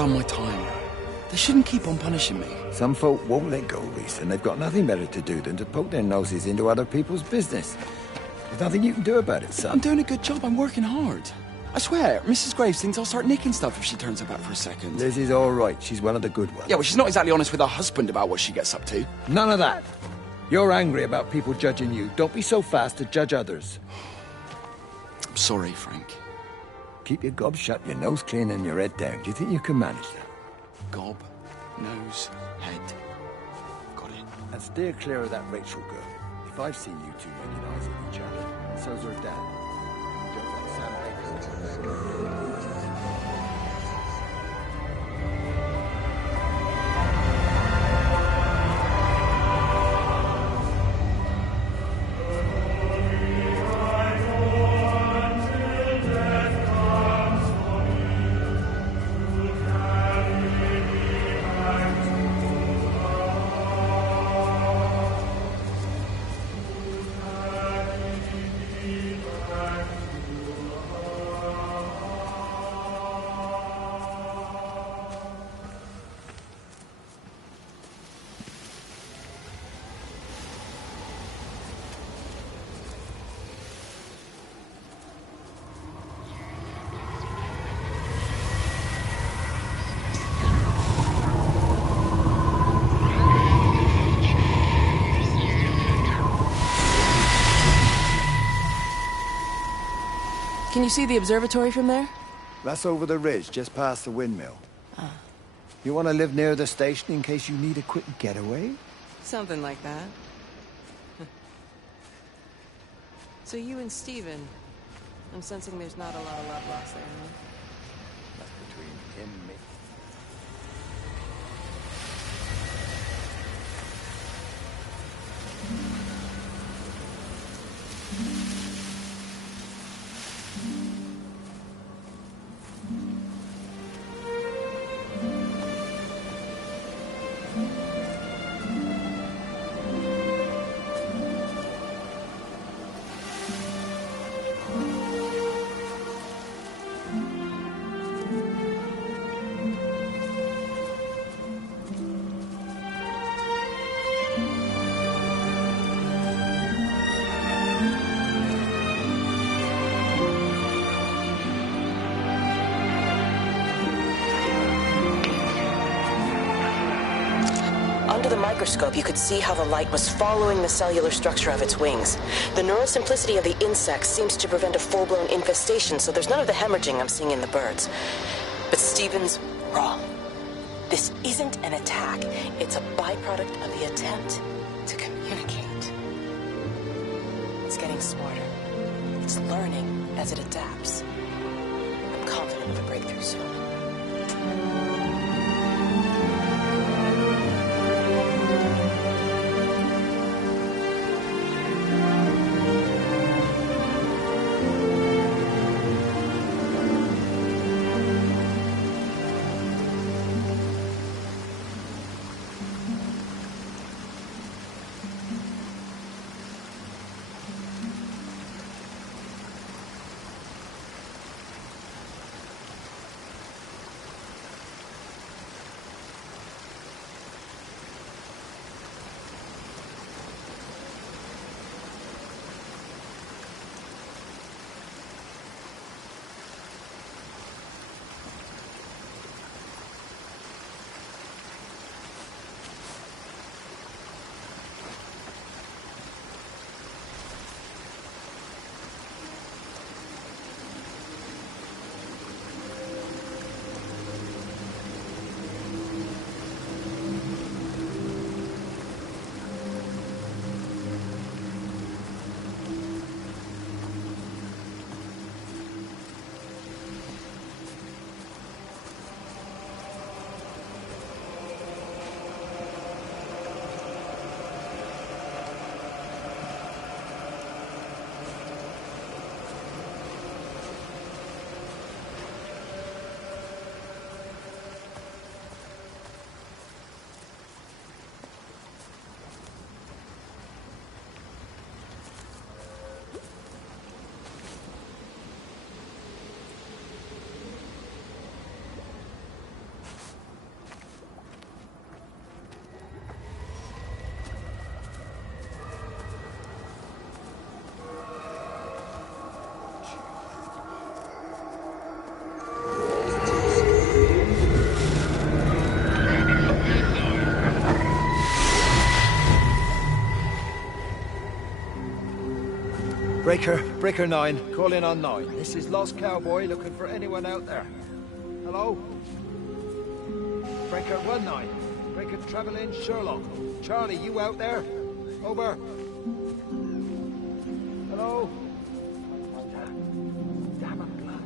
done my time. They shouldn't keep on punishing me. Some folk won't let go, Reese, and they've got nothing better to do than to poke their noses into other people's business. There's nothing you can do about it, son. I'm doing a good job. I'm working hard. I swear, Mrs. Graves thinks I'll start nicking stuff if she turns up out for a second. Liz is all right. She's one of the good ones. Yeah, well, she's not exactly honest with her husband about what she gets up to. None of that. You're angry about people judging you. Don't be so fast to judge others. I'm sorry, Frank. Keep your gob shut, your nose clean, and your head down. Do you think you can manage that? Gob, nose, head. Got it. And steer clear of that Rachel girl. If I've seen you two making eyes at each other, and so's her dad. Just like Sam Baker. Can you see the observatory from there? That's over the ridge, just past the windmill. Ah. You want to live near the station in case you need a quick getaway? Something like that. So you and Steven, I'm sensing there's not a lot of love lost there, huh? That's between him and me. Under the microscope, you could see how the light was following the cellular structure of its wings. The neural simplicity of the insects seems to prevent a full-blown infestation, so there's none of the hemorrhaging I'm seeing in the birds. But Steven's wrong. This isn't an attack. It's a byproduct of the attempt to communicate. It's getting smarter. It's learning as it adapts. I'm confident of a breakthrough soon. Breaker 9. Call in on 9. This is Lost Cowboy looking for anyone out there. Hello? Breaker 19. Breaker Travel in Sherlock. Charlie, you out there? Over. Hello? Damn it, lad.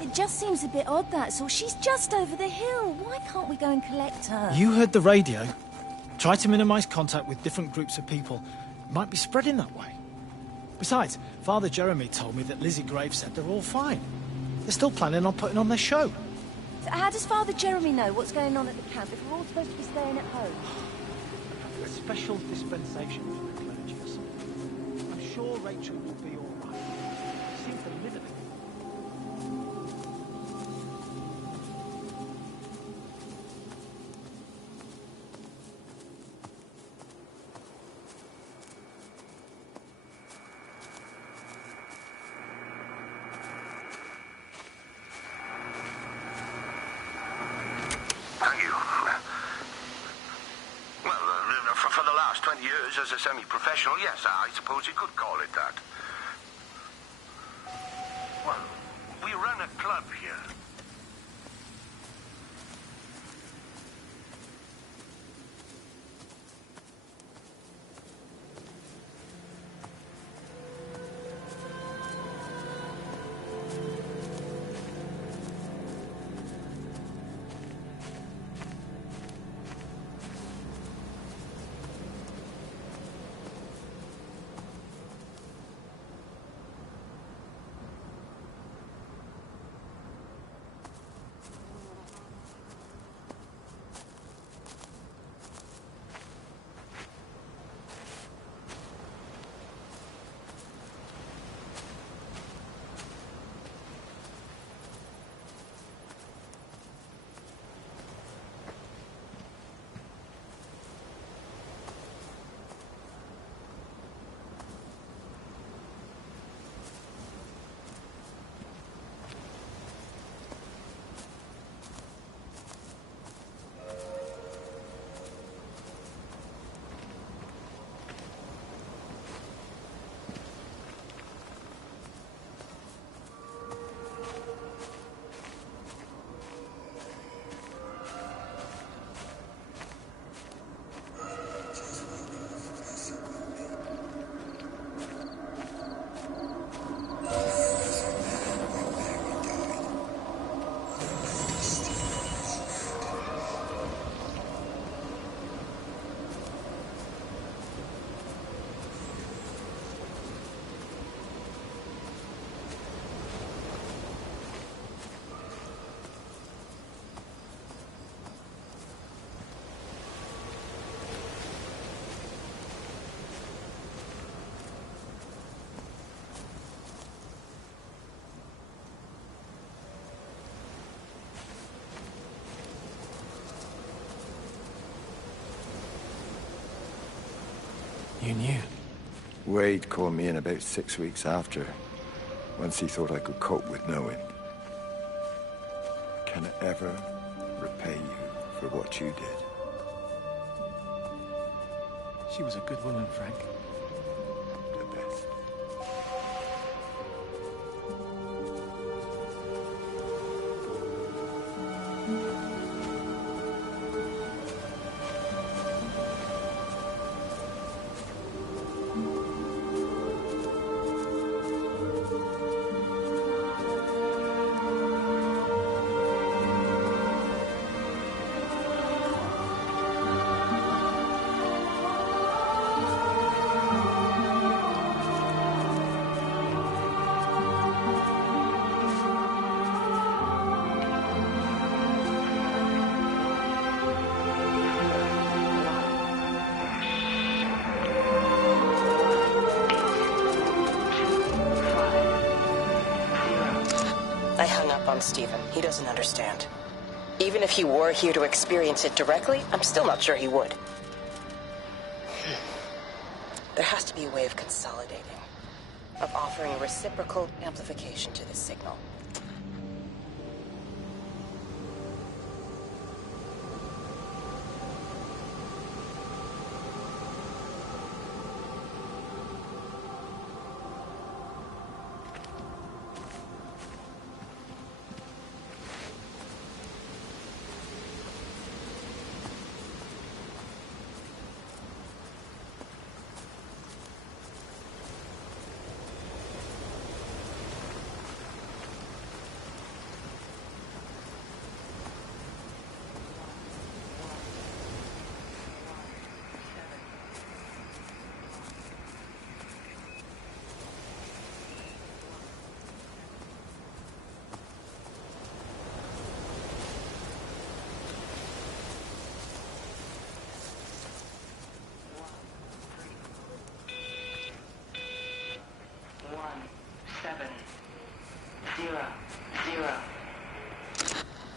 It just seems a bit odd, that's all. She's just over the hill. Why can't we go and collect her? You heard the radio. Try to minimize contact with different groups of people. It might be spreading that way. Besides, Father Jeremy told me that Lizzie Graves said they're all fine. They're still planning on putting on their show. So how does Father Jeremy know what's going on at the camp if we're all supposed to be staying at home? A special dispensation from the clergy or something. I'm sure Rachel will be all right. She seems to live in it. As a semi-professional, yes, I suppose you could call it that. Well, we run a club here. You knew. Wade called me in about 6 weeks after, once he thought I could cope with knowing. Can I ever repay you for what you did? She was a good woman, Frank. The best. I hung up on Stephen. He doesn't understand. Even if he were here to experience it directly, I'm still not sure he would. There has to be a way of consolidating, of offering reciprocal amplification to this signal.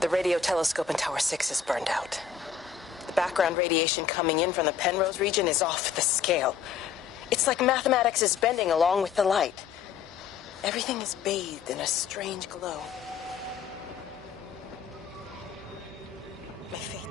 The radio telescope in Tower 6 is burned out. The background radiation coming in from the Penrose region is off the scale. It's like mathematics is bending along with the light. Everything is bathed in a strange glow. My faith.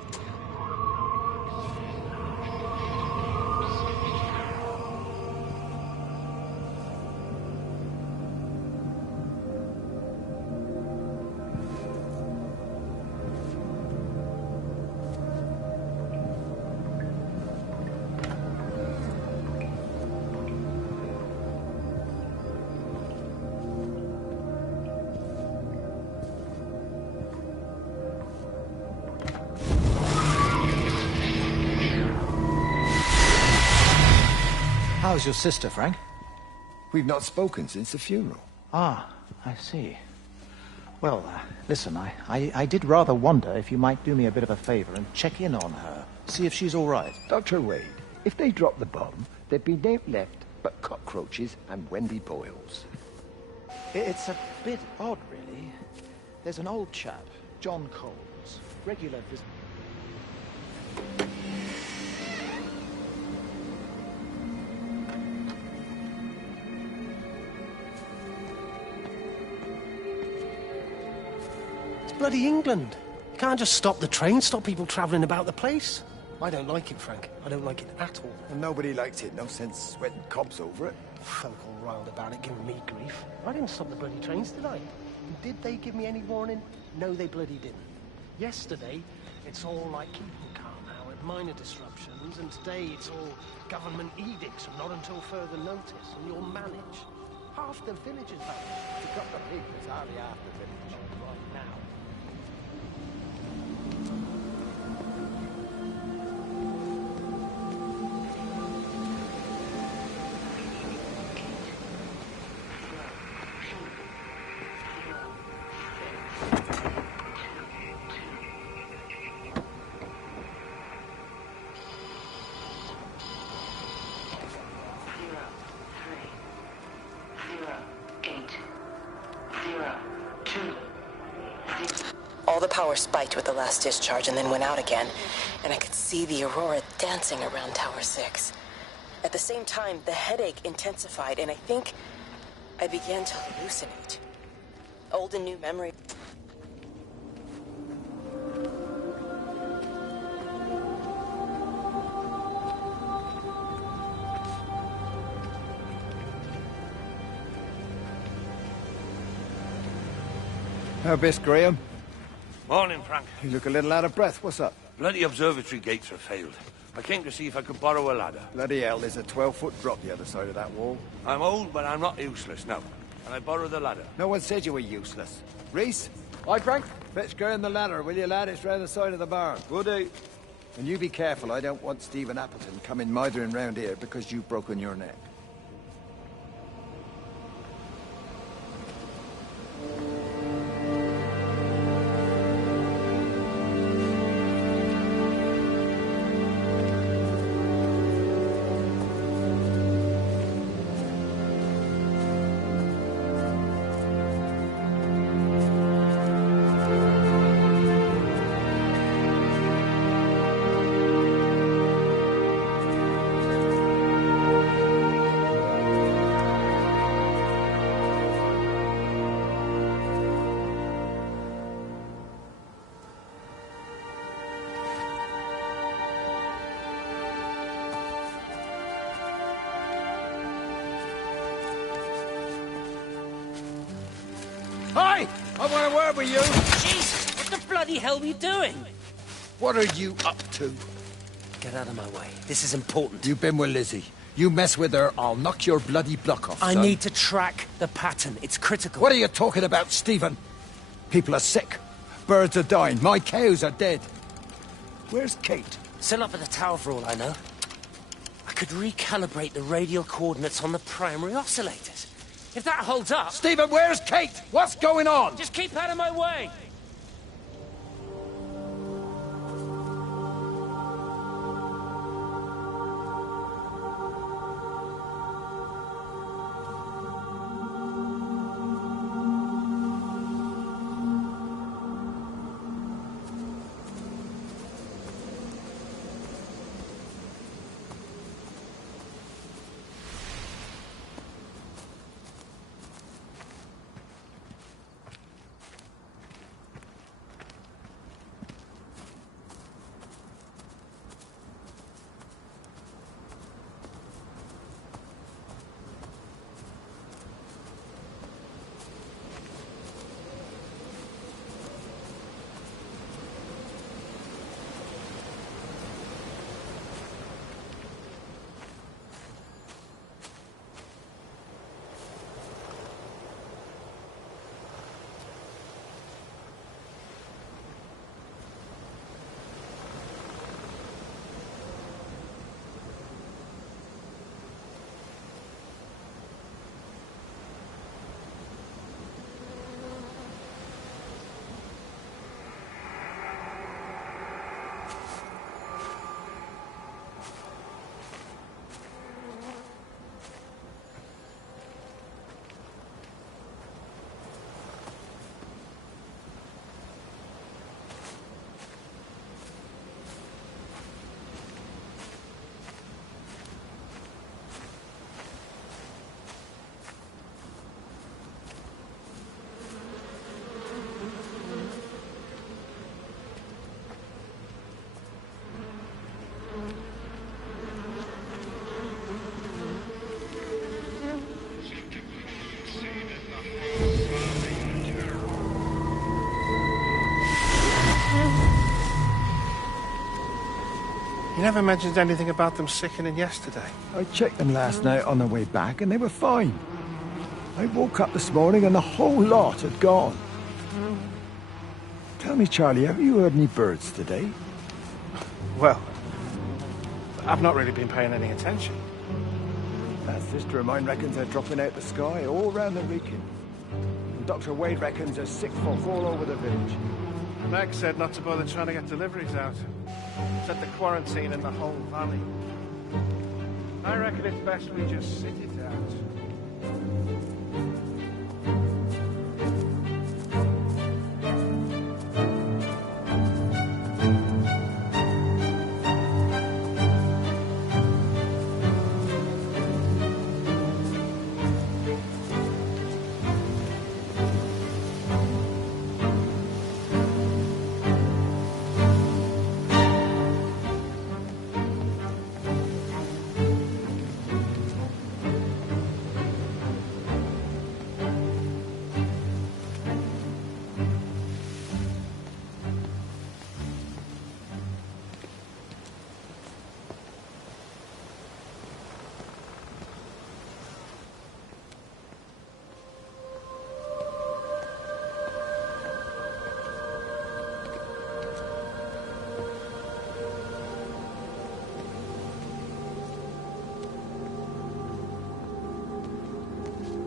How's your sister, Frank? We've not spoken since the funeral. Ah, I see. Well, listen, I did rather wonder if you might do me a bit of a favor and check in on her, see if she's all right. Dr. Wade, if they dropped the bomb, there'd be no left but cockroaches and Wendy Boyles. It's a bit odd, really. There's an old chap, John Coles, regular visitor. Bloody England. You can't just stop the train, stop people travelling about the place. I don't like it, Frank. I don't like it at all. And nobody likes it. No sense sweating cobs over it. Folk all riled about it, giving me grief. I didn't stop the bloody trains, did I? And did they give me any warning? No, they bloody didn't. Yesterday, it's all like keep them calm now with minor disruptions, and today it's all government edicts and not until further notice, and you'll manage. Half the village is back. To cut the pig, there's hardly half the village Right now. All the power spiked with the last discharge and then went out again, and I could see the aurora dancing around Tower 6. At the same time, the headache intensified, and I think I began to hallucinate. Old and new memory. How best, Graham? Morning, Frank. You look a little out of breath. What's up? Bloody observatory gates have failed. I came to see if I could borrow a ladder. Bloody hell, there's a 12-foot drop the other side of that wall. I'm old, but I'm not useless, no. And I borrow the ladder. No one said you were useless. Reese? Aye, Frank? Fetch Graham the ladder, will you, lad? It's round the side of the barn. Will do. And you be careful. I don't want Stephen Appleton coming mithering round here because you've broken your neck. Hi! I want a word with you! Jesus, what the bloody hell are you doing? What are you up to? Get out of my way. This is important. You've been with Lizzie. You mess with her, I'll knock your bloody block off, I son. need to track the pattern. It's critical. What are you talking about, Stephen? People are sick. Birds are dying. My cows are dead. Where's Kate? Still up at the tower for all I know. I could recalibrate the radial coordinates on the primary oscillators. If that holds up... Stephen, where's Kate? What's going on? Just keep out of my way! You never mentioned anything about them sickening yesterday. I checked them last night on the way back, and they were fine. I woke up this morning, and the whole lot had gone. Tell me, Charlie, have you heard any birds today? Well, I've not really been paying any attention. That sister of mine reckons they're dropping out the sky all round the Wrekin. And Dr. Wade reckons there's sick folk all over the village. Meg said not to bother trying to get deliveries out. Set the quarantine in the whole valley. I reckon it's best we just sit it out.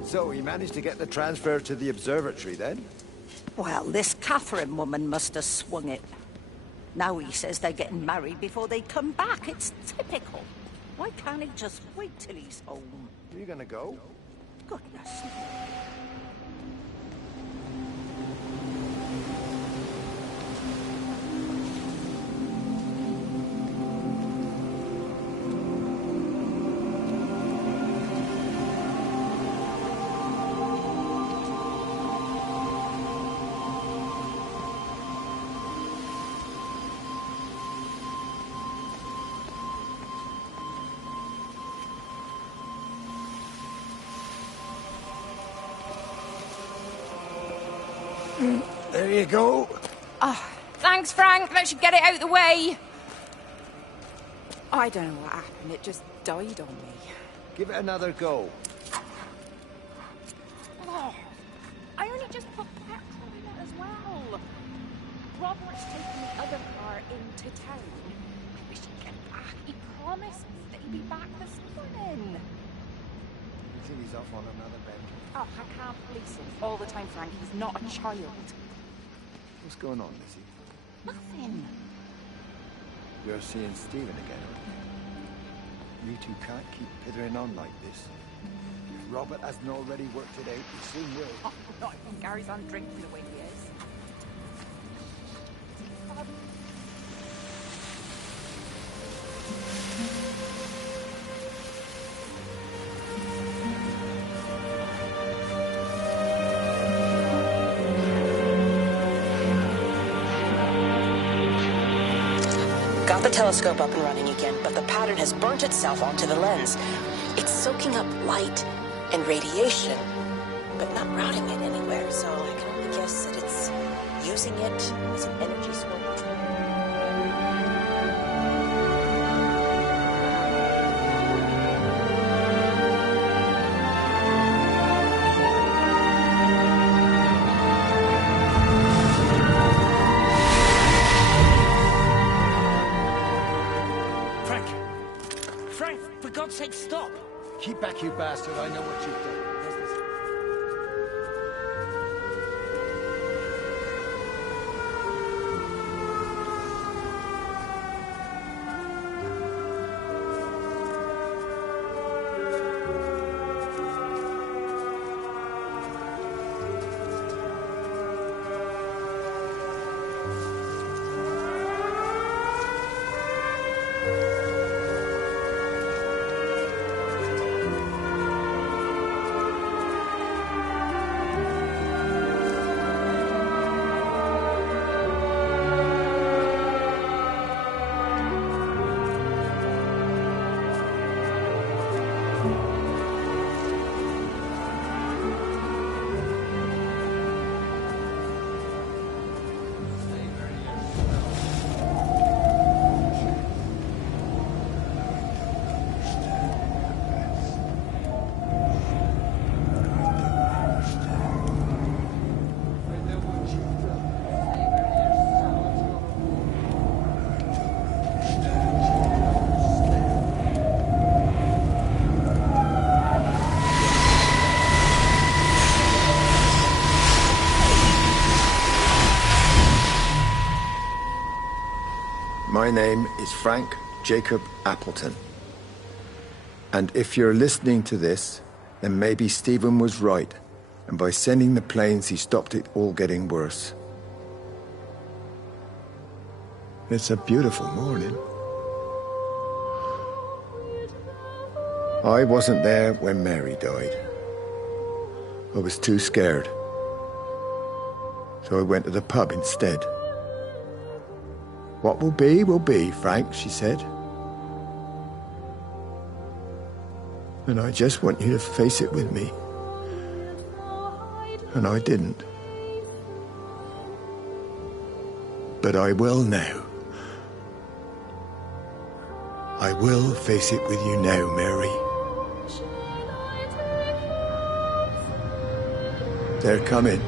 So he managed to get the transfer to the observatory then? Well, this Catherine woman must have swung it. Now he says they're getting married before they come back. It's typical. Why can't he just wait till he's home? Are you gonna go? Goodness. There you go. Oh, thanks, Frank. That should get it out the way. I don't know what happened. It just died on me. Give it another go. Oh, I only just put petrol in it as well. Robert's taking the other car into town. I wish he'd get back. He promised that he'd be back this morning. You think he's off on another bend? Oh, I can't police him all the time, Frank. He's not a child. What's going on, Lizzie? Nothing. You're seeing Stephen again, aren't you? You two can't keep pithering on like this. If Robert hasn't already worked it out, he soon will. Oh, not if he carries on drinking the way he is. Got the telescope up and running again, but the pattern has burnt itself onto the lens. It's soaking up light and radiation, but not routing it anywhere, so I can only guess that it's using it as an energy source. Frank, for God's sake, stop! Keep back, you bastard. I know what you've done. My name is Frank Jacob Appleton. And if you're listening to this, then maybe Stephen was right, and by sending the planes he stopped it all getting worse. It's a beautiful morning. I wasn't there when Mary died. I was too scared. So I went to the pub instead. What will be, Frank, she said. And I just want you to face it with me. And I didn't. But I will now. I will face it with you now, Mary. They're coming.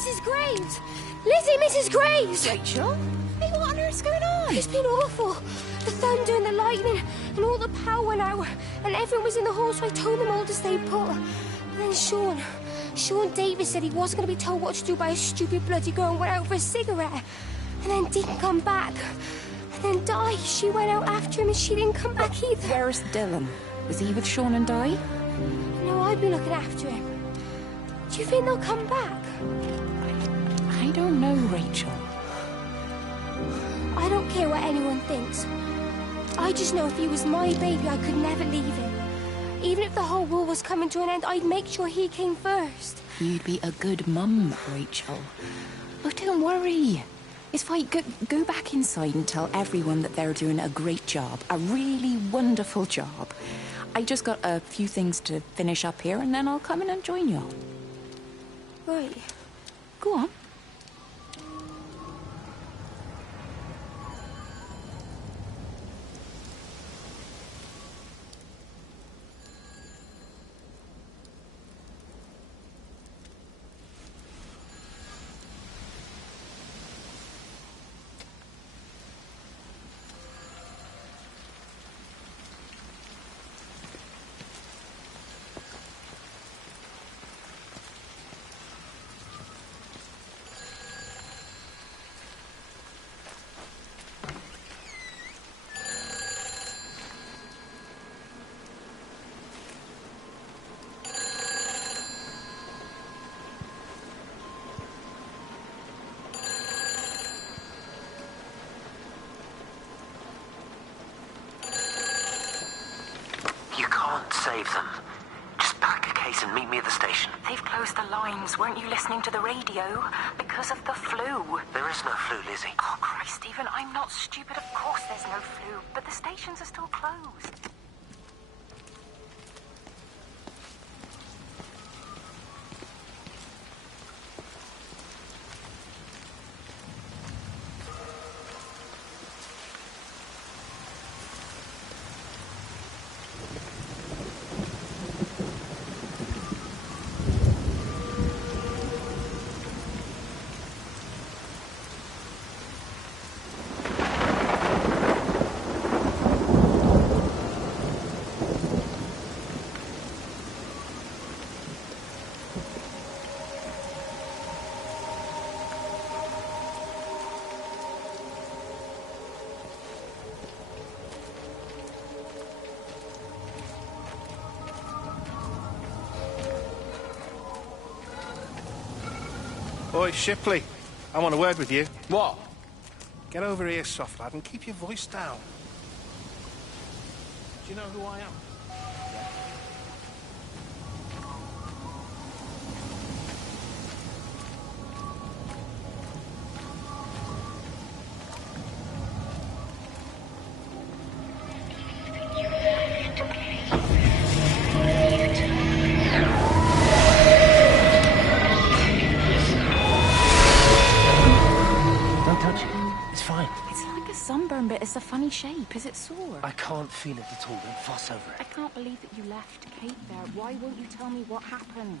Mrs. Graves! Lizzie, Mrs. Graves! Rachel? Hey, what on earth's going on? It's been awful. The thunder and the lightning and all the power went out and everyone was in the hall, so I told them all to stay put. And then Sean Davis said he wasn't going to be told what to do by a stupid bloody girl and went out for a cigarette. And then didn't come back. And then Di, she went out after him and she didn't come back either. Where's Dylan? Was he with Sean and Di? No, I've been looking after him. Do you think they'll come back? I don't know, Rachel. I don't care what anyone thinks. I just know if he was my baby, I could never leave him. Even if the whole world was coming to an end, I'd make sure he came first. You'd be a good mum, Rachel. Oh, don't worry. It's fine. Go back inside and tell everyone that they're doing a great job. A really wonderful job. I just got a few things to finish up here, and then I'll come in and join you. Right. Go on. Save them. Just pack a case and meet me at the station. They've closed the lines. Weren't you listening to the radio? Because of the flu. There is no flu, Lizzie. Oh, Christ, Stephen, I'm not stupid. Of course there's no flu. But the stations are still closed. Oi, Shipley. I want a word with you. What? Get over here, soft lad, and keep your voice down. Do you know who I am? But it's a funny shape. Is it sore? I can't feel it at all. Don't fuss over I it. can't believe that you left Kate there. Why won't you tell me what happened?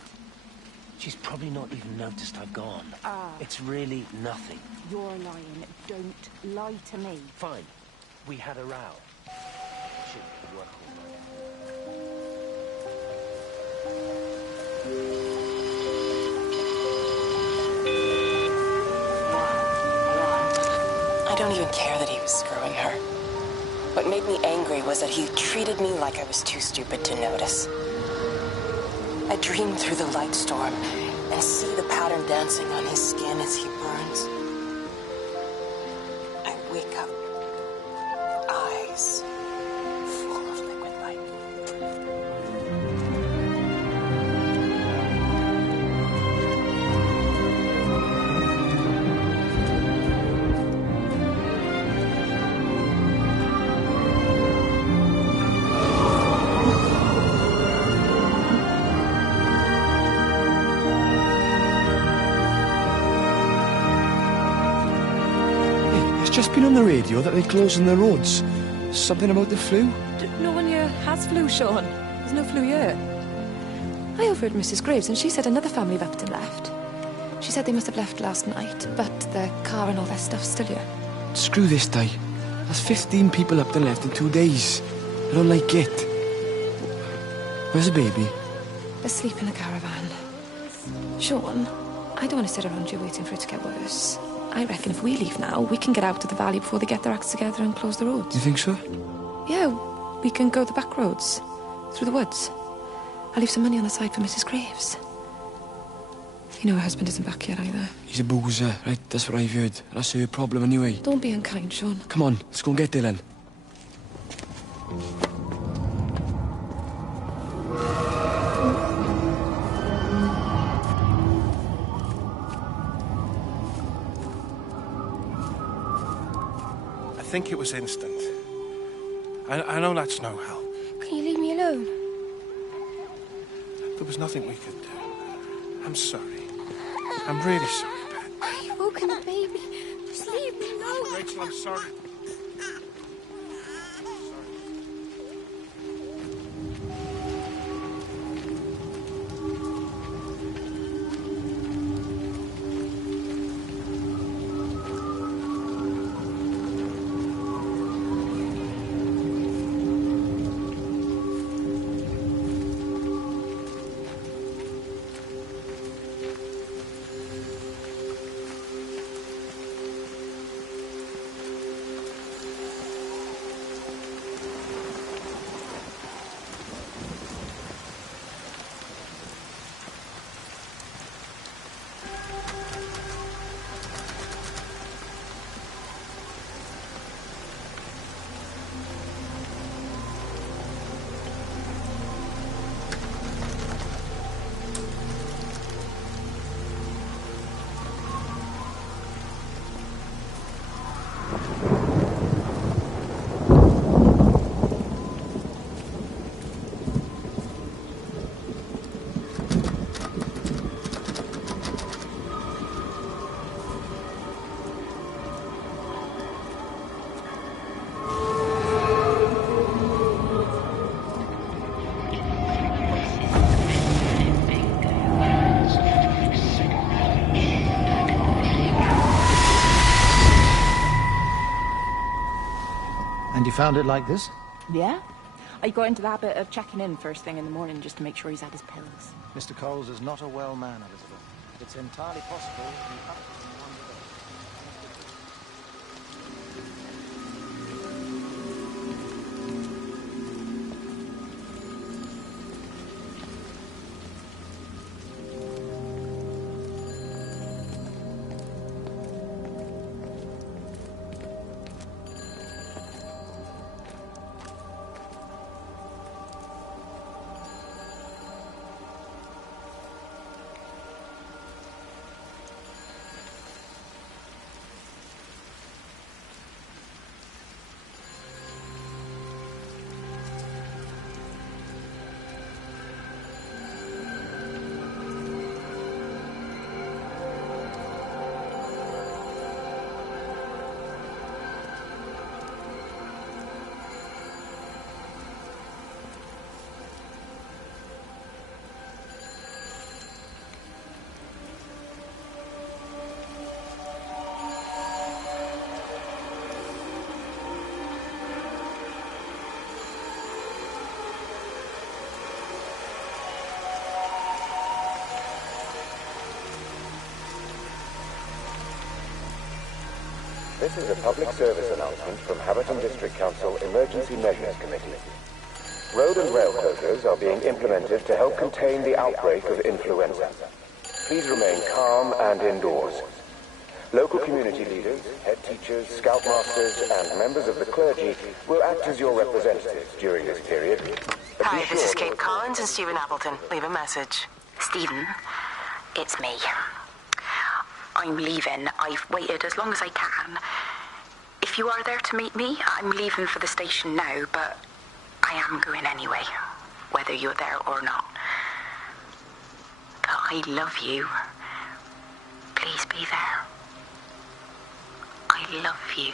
She's probably not even noticed I've gone. Ah. It's really nothing. You're lying. Don't lie to me. Fine. We had a row. Should work I don't even care that he was screwing her. What made me angry was that he treated me like I was too stupid to notice. I dream through the light storm and see the pattern dancing on his skin as he burns. I wake up, eyes full of liquid light. Just been on the radio that they're closing the roads. Something about the flu? No one here has flu, Sean. There's no flu here. I overheard Mrs. Graves, and she said another family of Upton left. She She said they must have left last night, but the car and all their stuff's still here. Screw this day. That's 15 people up and left in 2 days. I don't like it. Where's the baby? Asleep in the caravan. Sean, I don't want to sit around here waiting for it to get worse. I reckon if we leave now, we can get out of the valley before they get their acts together and close the roads. You think so? Yeah, we can go the back roads, through the woods. I'll leave some money on the side for Mrs. Graves. You know her husband isn't back yet either. He's a boozer, right? That's what I've heard. That's her problem anyway. Don't be unkind, Sean. Come on, let's go and get Dylan. I think it was instant. I know that's no help. Can you leave me alone? There was nothing we could do. I'm sorry. I'm really sorry, Pet. You've woken the baby. Just leave me alone. Rachel, I'm sorry. And you found it like this? Yeah. I got into the habit of checking in first thing in the morning just to make sure he's had his pills. Mr. Coles is not a well man, Elizabeth. It's entirely possible he upped in one day. This is a public service announcement from Haverton District Council Emergency Measures Committee. Road and rail closures are being implemented to help contain the outbreak of influenza. Please remain calm and indoors. Local community leaders, head teachers, scoutmasters, and members of the clergy will act as your representatives during this period. Hi, this is Kate Collins and Stephen Appleton. Leave a message. Stephen, it's me. I'm leaving. I've waited as long as I can. If you are there to meet me, I'm leaving for the station now, but I am going anyway, whether you're there or not. But I love you. Please be there. I love you.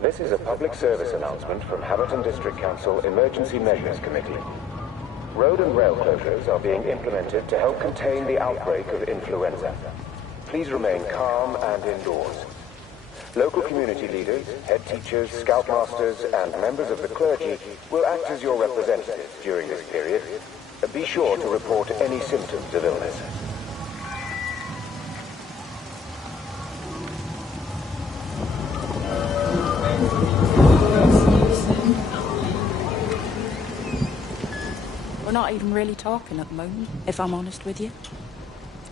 This is a public service announcement from Haverton District Council Emergency Measures Committee. Road and rail closures are being implemented to help contain the outbreak of influenza. Please remain calm and indoors. Local community leaders, head teachers, scoutmasters, and members of the clergy will act as your representatives during this period. Be sure to report any symptoms of illness. We're not even really talking at the moment, if I'm honest with you.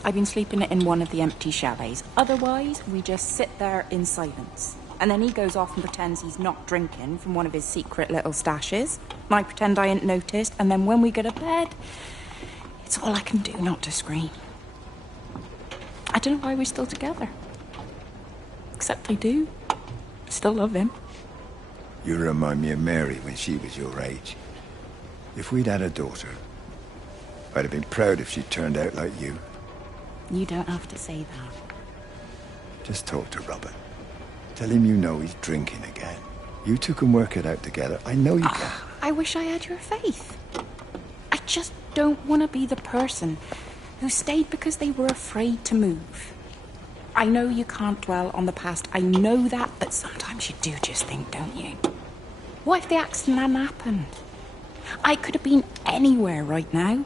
I've been sleeping in one of the empty chalets. Otherwise, we just sit there in silence. And then he goes off and pretends he's not drinking from one of his secret little stashes. And I pretend I ain't noticed, and then when we go to bed, it's all I can do not to scream. I don't know why we're still together. Except I do. I still love him. You remind me of Mary when she was your age. If we'd had a daughter, I'd have been proud if she turned out like you. You don't have to say that. Just talk to Robert. Tell him you know he's drinking again. You two can work it out together. I know you can. I wish I had your faith. I just don't want to be the person who stayed because they were afraid to move. I know you can't dwell on the past. I know that, but sometimes you do just think, don't you? What if the accident hadn't happened? I could have been anywhere right now,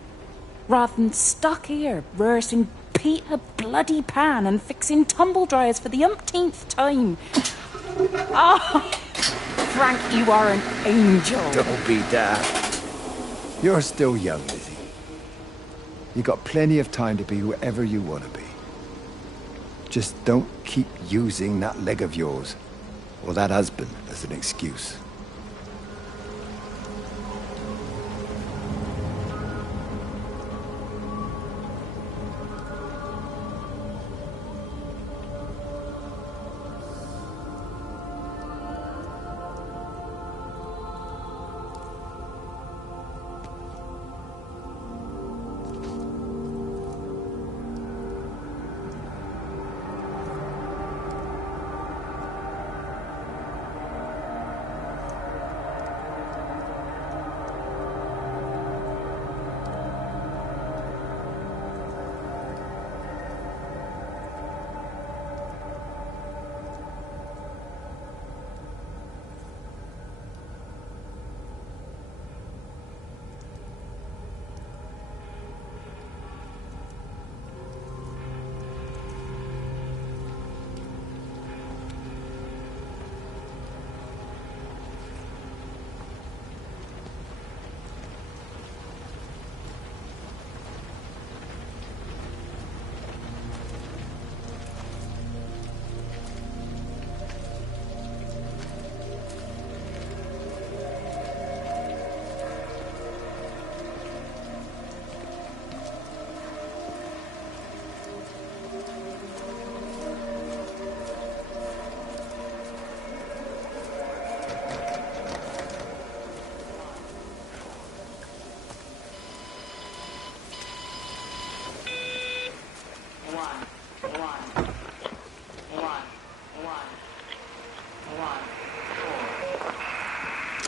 rather than stuck here rehearsing Peter bloody Pan and fixing tumble dryers for the umpteenth time. Oh, Frank, you are an angel. Don't be daft. You're still young, Lizzie. You got plenty of time to be whoever you want to be. Just don't keep using that leg of yours, or that husband, as an excuse.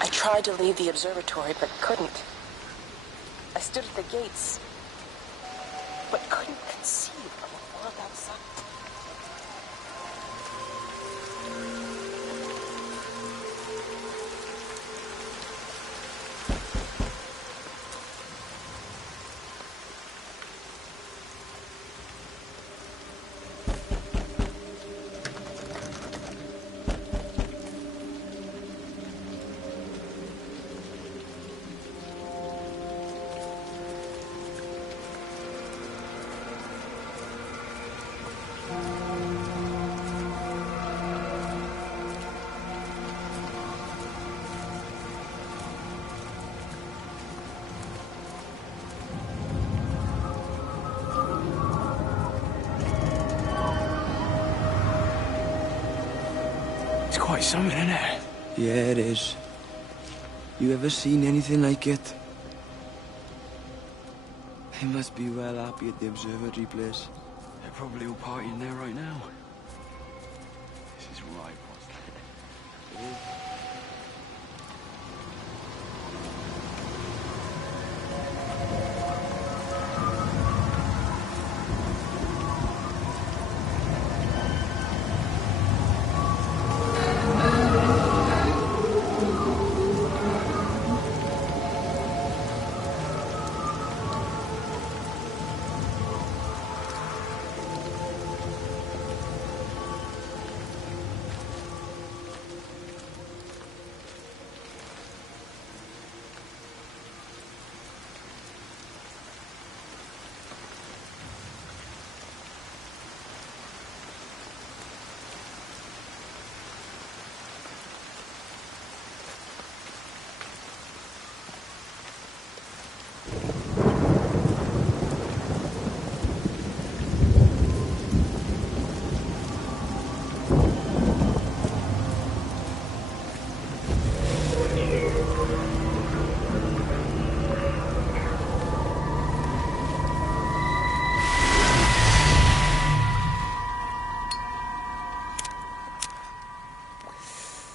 I tried to leave the observatory, but couldn't. I stood at the gates, but couldn't conceive of a world outside. It's quite something, isn't it? Yeah, it is. You ever seen anything like it? They must be well happy at the observatory place. They're probably all partying there right now. This is right, boss. It is.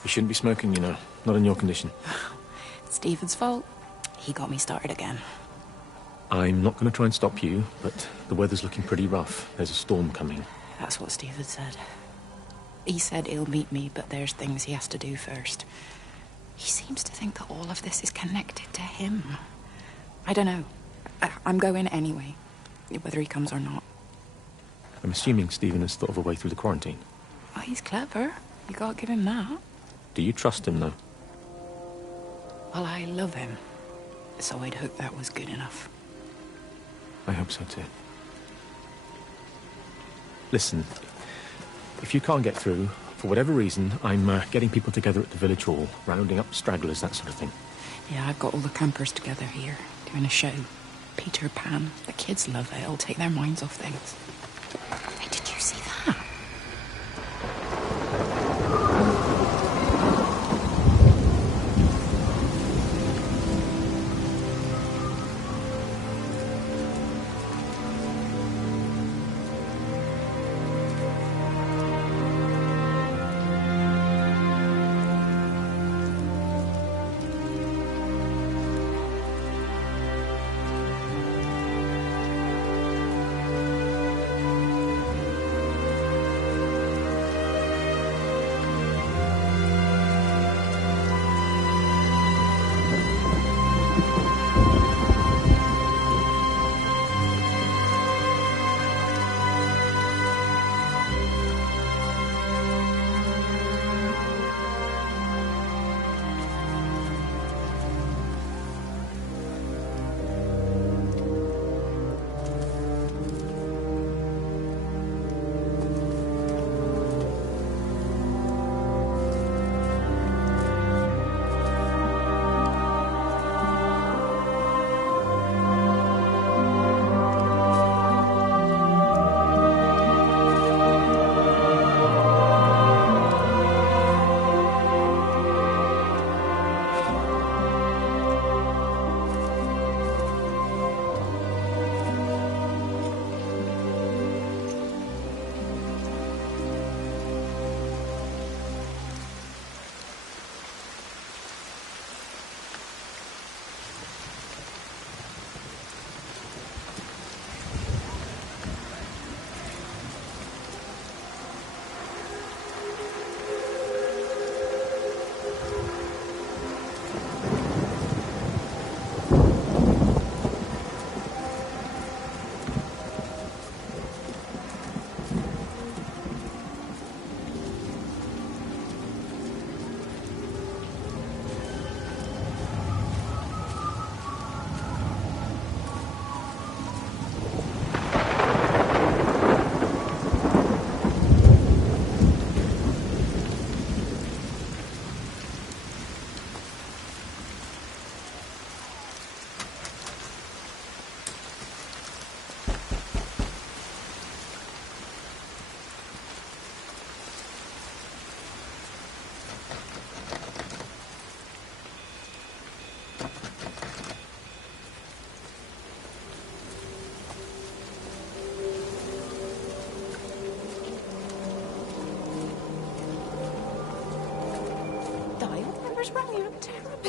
You shouldn't be smoking, you know. Not in your condition. It's Stephen's fault. He got me started again. I'm not going to try and stop you, but the weather's looking pretty rough. There's a storm coming. That's what Stephen said. He said he'll meet me, but there's things he has to do first. He seems to think that all of this is connected to him. I don't know. I'm going anyway, whether he comes or not. I'm assuming Stephen has thought of a way through the quarantine. Oh, he's clever. You can't give him that. Do you trust him, though? Well, I love him. So I'd hope that was good enough. I hope so, too. Listen, if you can't get through, for whatever reason, I'm getting people together at the village hall, rounding up stragglers, that sort of thing. Yeah, I've got all the campers together here, doing a show. Peter Pan. The kids love it. It'll take their minds off things. Hey, did you see that?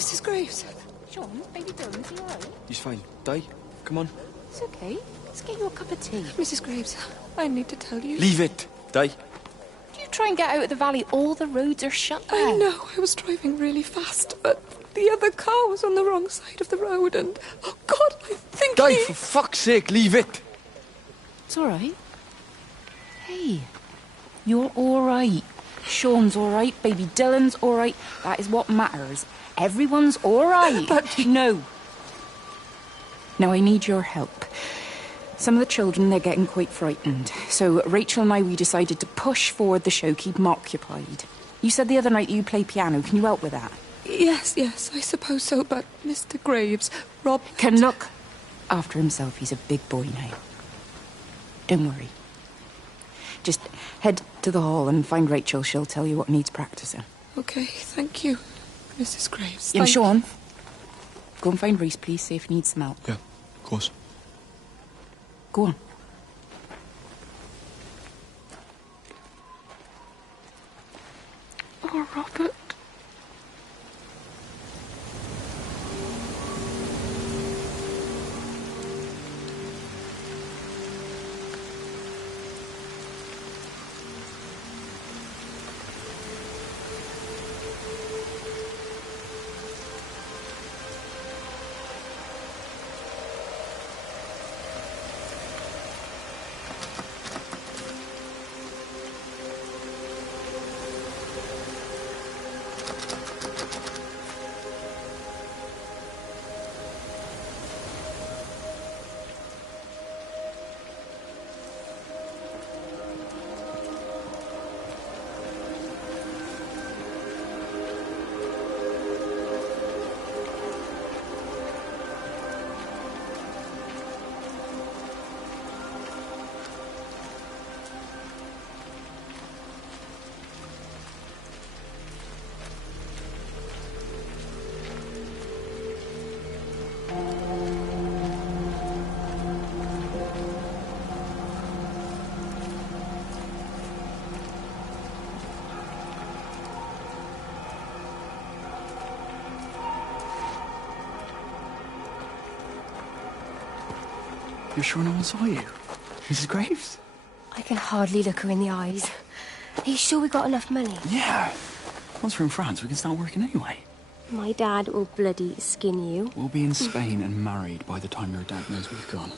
Mrs. Graves. Sean, baby Dylan, is he alright? He's fine. Di, come on. It's okay. Let's get you a cup of tea. Mrs. Graves, I need to tell you. Leave it, Di. You try and get out of the valley, all the roads are shut now. I know, I was driving really fast, but the other car was on the wrong side of the road and... Oh, God, I think Di, for fuck's sake, leave it! It's alright. Hey, you're alright. Sean's alright, baby Dylan's alright. That is what matters. Everyone's alright. But... No. Now, I need your help. Some of the children, they're getting quite frightened. So Rachel and I, we decided to push forward the show, keep them occupied. You said the other night you play piano. Can you help with that? Yes, I suppose so, but Mr. Graves, Rob... Can look after himself. He's a big boy now. Don't worry. Just head to the hall and find Rachel. She'll tell you what needs practicing. Okay, thank you, Mrs. Graves. Yeah, Sean, go and find Reese, please, see if he needs some help. Yeah, of course. Go on. Oh, Robert. You're sure no one saw you? Mrs. Graves? I can hardly look her in the eyes. Are you sure we got enough money? Yeah. Once we're in France, we can start working anyway. My dad will bloody skin you. We'll be in Spain and married by the time your dad knows we've gone.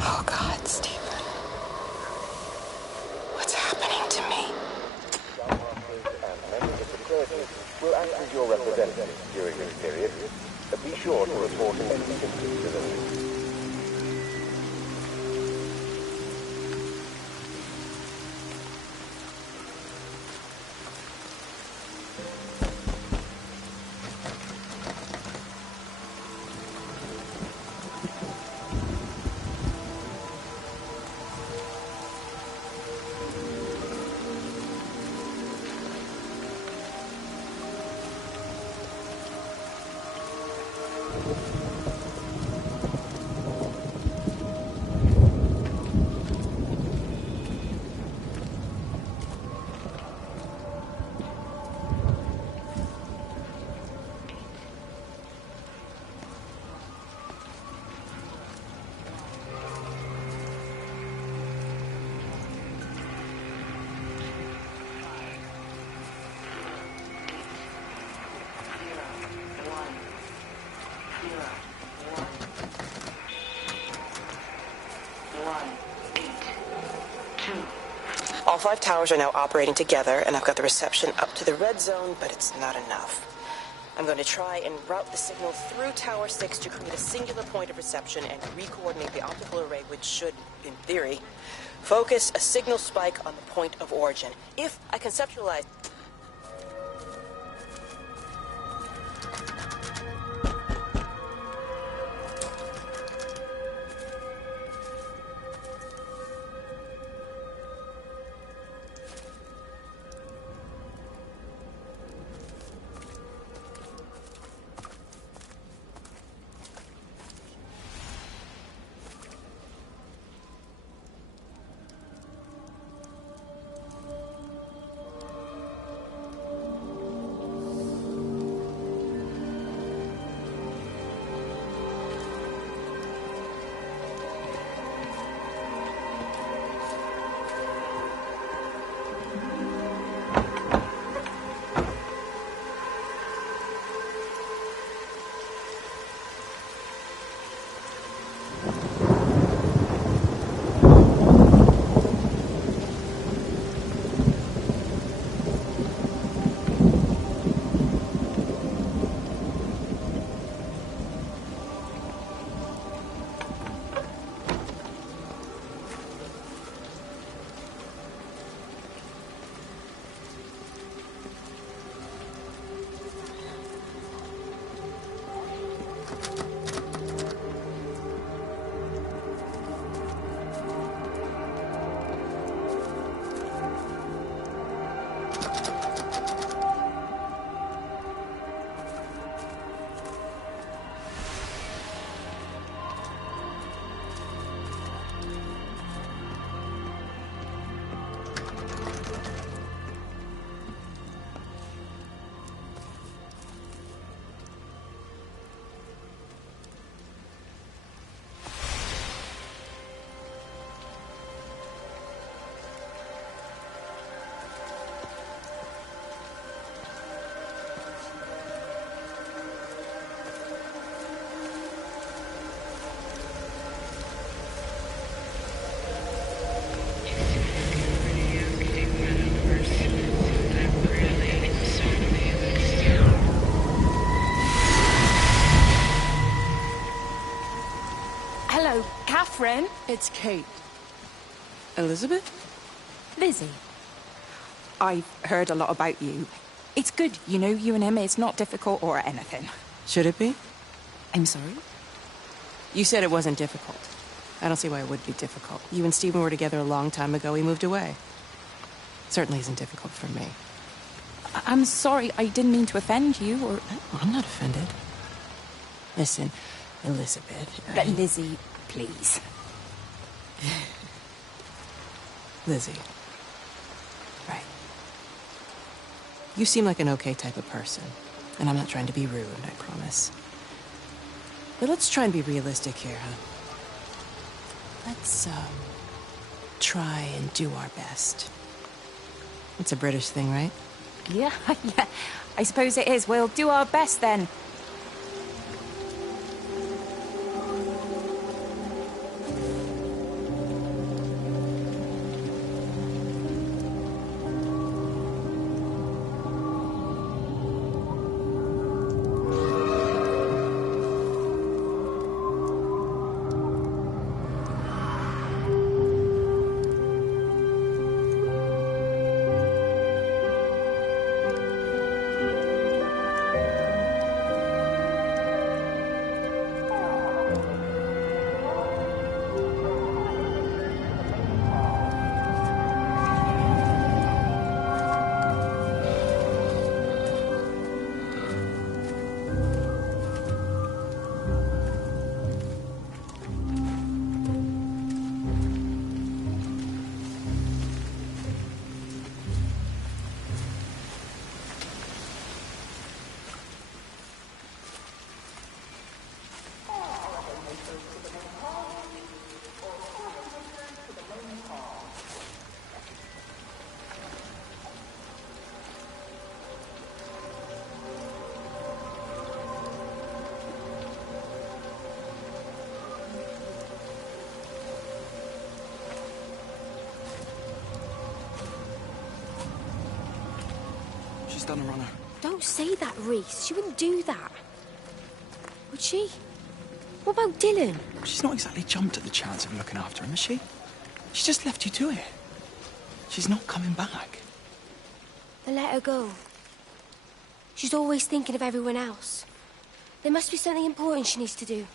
Oh, God, Stephen. What's happening to me? And members of the clergy will act as your representatives during this period. Be sure to report any symptoms to them. All 5 towers are now operating together, and I've got the reception up to the red zone, but it's not enough. I'm going to try and route the signal through Tower 6 to create a singular point of reception and re-coordinate the optical array, which should, in theory, focus a signal spike on the point of origin. If I conceptualize... It's Kate. Elizabeth? Lizzie. I've heard a lot about you. It's good, you know, you and him. It's not difficult or anything. Should it be? I'm sorry? You said it wasn't difficult. I don't see why it would be difficult. You and Stephen were together a long time ago. He moved away. Certainly isn't difficult for me. I'm sorry. I didn't mean to offend you, or... I'm not offended. Listen, Elizabeth... Lizzie, please. Lizzie. Right. You seem like an okay type of person. And I'm not trying to be rude, I promise. But let's try and be realistic here, huh? Let's, try and do our best. It's a British thing, right? Yeah, yeah. I suppose it is. We'll do our best, then. Done her on her. Don't say that, Reese. She wouldn't do that. Would she? What about Dylan? She's not exactly jumped at the chance of looking after him, is she? She just left you to it. She's not coming back. Then let her go. She's always thinking of everyone else. There must be something important she needs to do.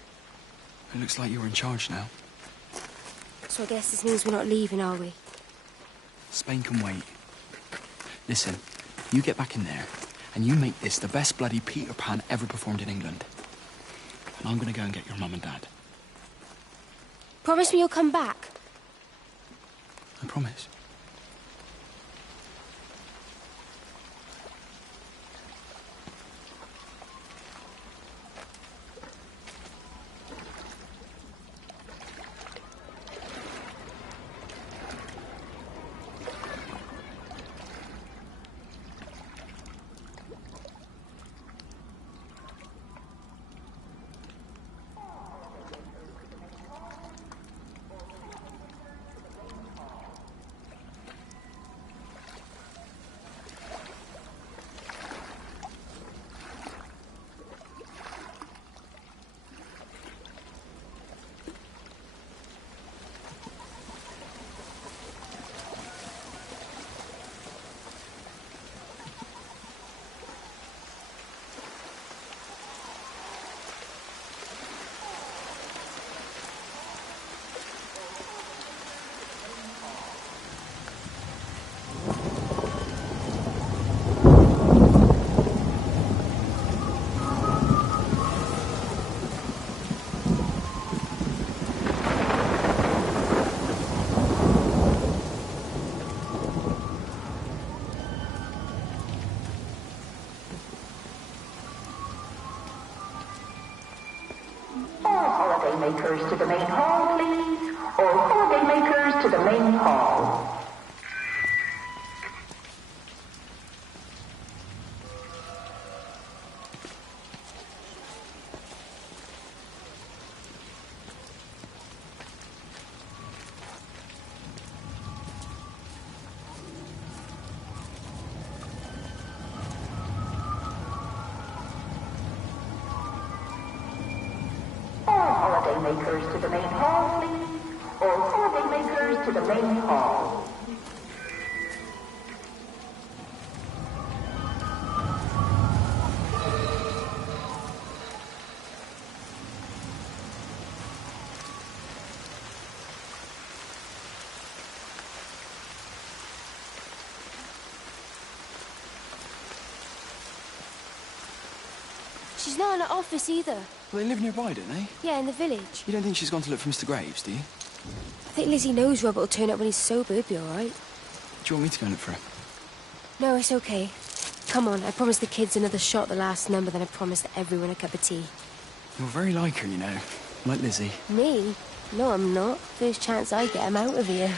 It looks like you're in charge now. So I guess this means we're not leaving, are we? Spain can wait. Listen, you get back in there, and you make this the best bloody Peter Pan ever performed in England. And I'm gonna go and get your mum and dad. Promise me you'll come back. I promise. Makers to the main hall, please. All holiday makers to the main hall. Makers to the main hall, please. makers to the main hall. She's not in her office either. Well, they live nearby, don't they? Yeah, in the village. You don't think she's gone to look for Mr. Graves, do you? I think Lizzie knows Robert will turn up when he's sober. He'll be all right. Do you want me to go and look for him? No, it's okay. Come on, I promised the kids another shot the last number, then I promised everyone a cup of tea. You're very like her, you know. Like Lizzie. Me? No, I'm not. First chance I get him out of here.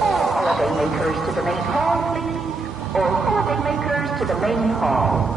Holidaymakers to the main hall, please. All holidaymakers to the main hall.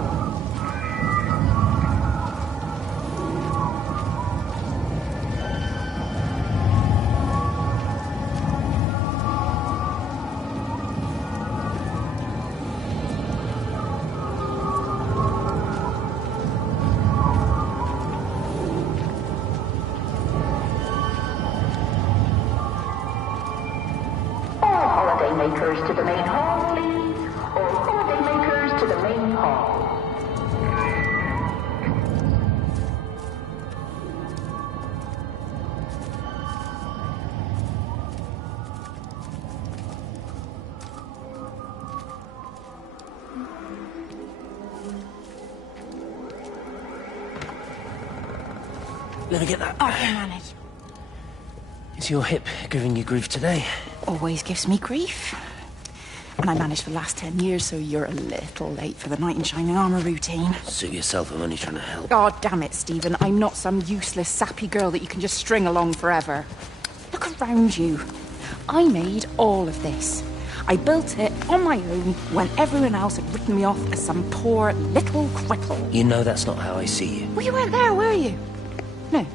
Holidaymakers to the main hall, please. All holidaymakers to the main hall. Let me get that. I can manage. Is your hip giving you grief today? Always gives me grief. And I managed for the last 10 years, so you're a little late for the knight in shining armour routine. Suit yourself, I'm only trying to help. God damn it, Stephen. I'm not some useless, sappy girl that you can just string along forever. Look around you. I made all of this. I built it on my own when everyone else had written me off as some poor little cripple. You know that's not how I see you. Well, you weren't there, were you? No.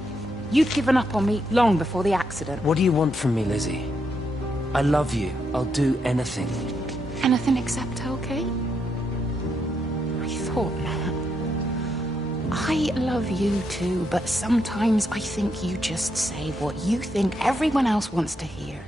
You'd given up on me long before the accident. What do you want from me, Lizzie? I love you. I'll do anything. Anything except okay? I thought not. I love you too, but sometimes I think you just say what you think everyone else wants to hear.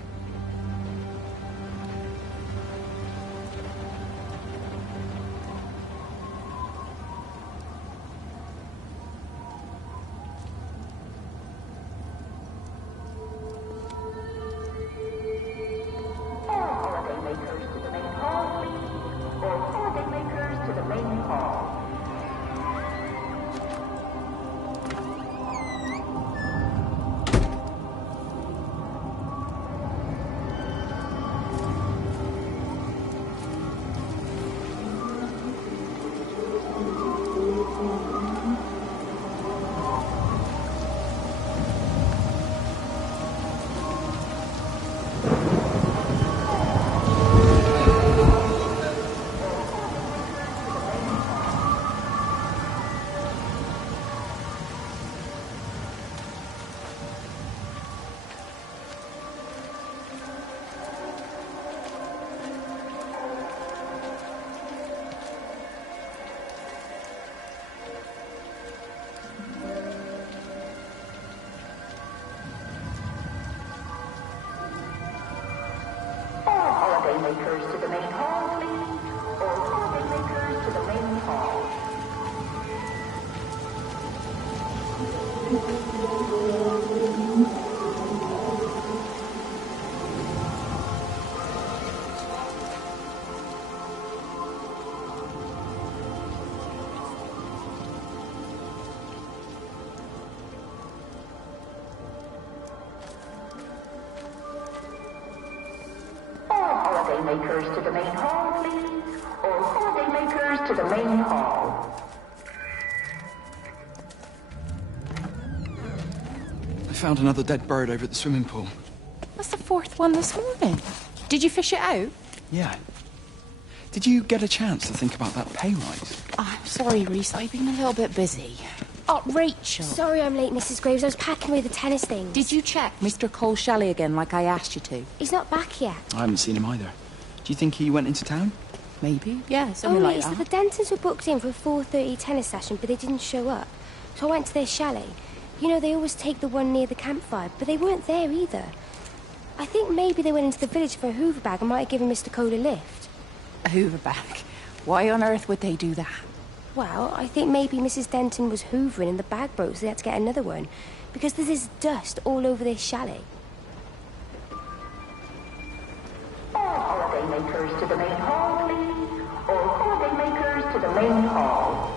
Holidaymakers to the main hall, please. All holidaymakers to the main hall. Holidaymakers to the main hall, please. All holidaymakers to the main hall. I found another dead bird over at the swimming pool. That's the fourth one this morning. Did you fish it out? Yeah. Did you get a chance to think about that pay rise? Oh, I'm sorry, Reese. I've been a little bit busy. Oh, Rachel. Sorry I'm late, Mrs. Graves. I was packing away the tennis things. Did you check Mr. Cole Shelley again like I asked you to? He's not back yet. I haven't seen him either. Do you think he went into town? maybe. Yeah, something like So that. the Dentons were booked in for a 4:30 tennis session, but they didn't show up. So I went to their chalet. You know, they always take the one near the campfire, but they weren't there either. I think maybe they went into the village for a hoover bag and might have given Mr. Cole a lift. A hoover bag? Why on earth would they do that? Well, I think maybe Mrs. Denton was hoovering and the bag broke, so they had to get another one. Because there's this dust all over this chalet. All holiday makers to the main hall, please. All holiday makers to the main hall.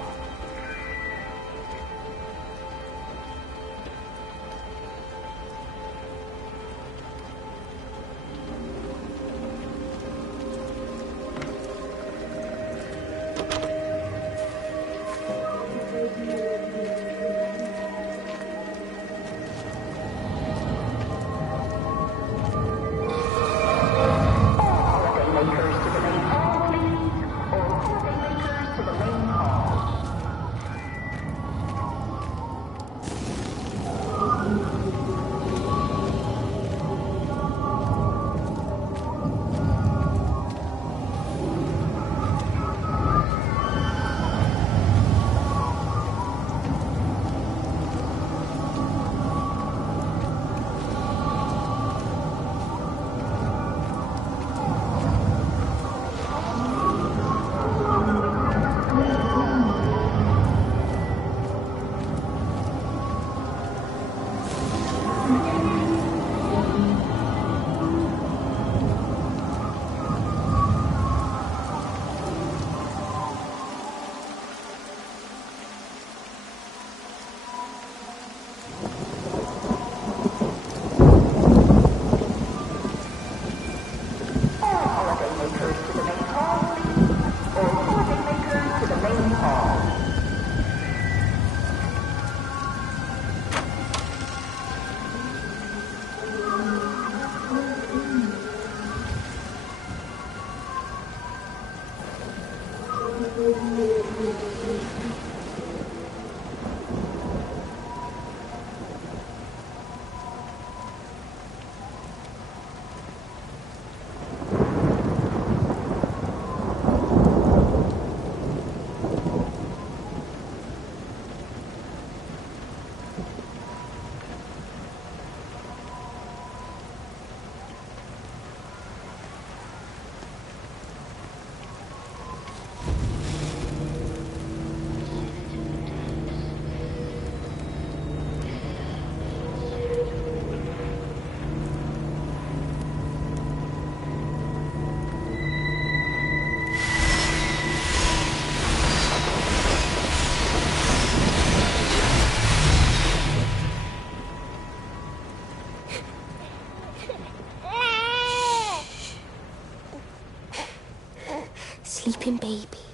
Sleeping baby,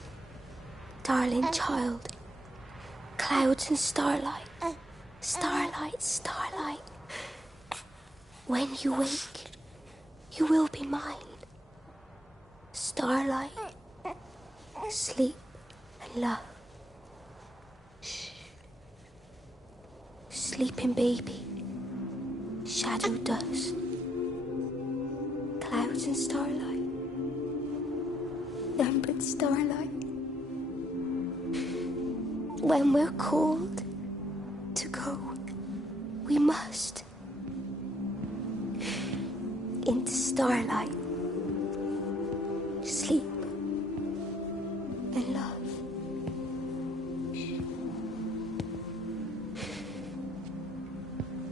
darling child, clouds and starlight, starlight, starlight. When you wake, you will be mine. Starlight, sleep and love. Shh. Sleeping baby, shadow dust, clouds and starlight. Numbered starlight. When we're called to go, we must into starlight, sleep and love.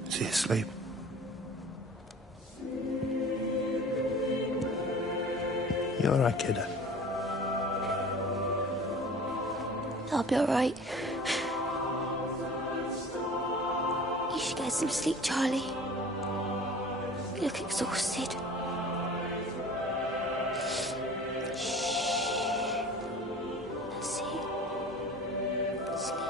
Is he asleep? You all right, kiddo? I'll be all right. You should get some sleep, Charlie. You look exhausted. Shh. That's it. Sleep.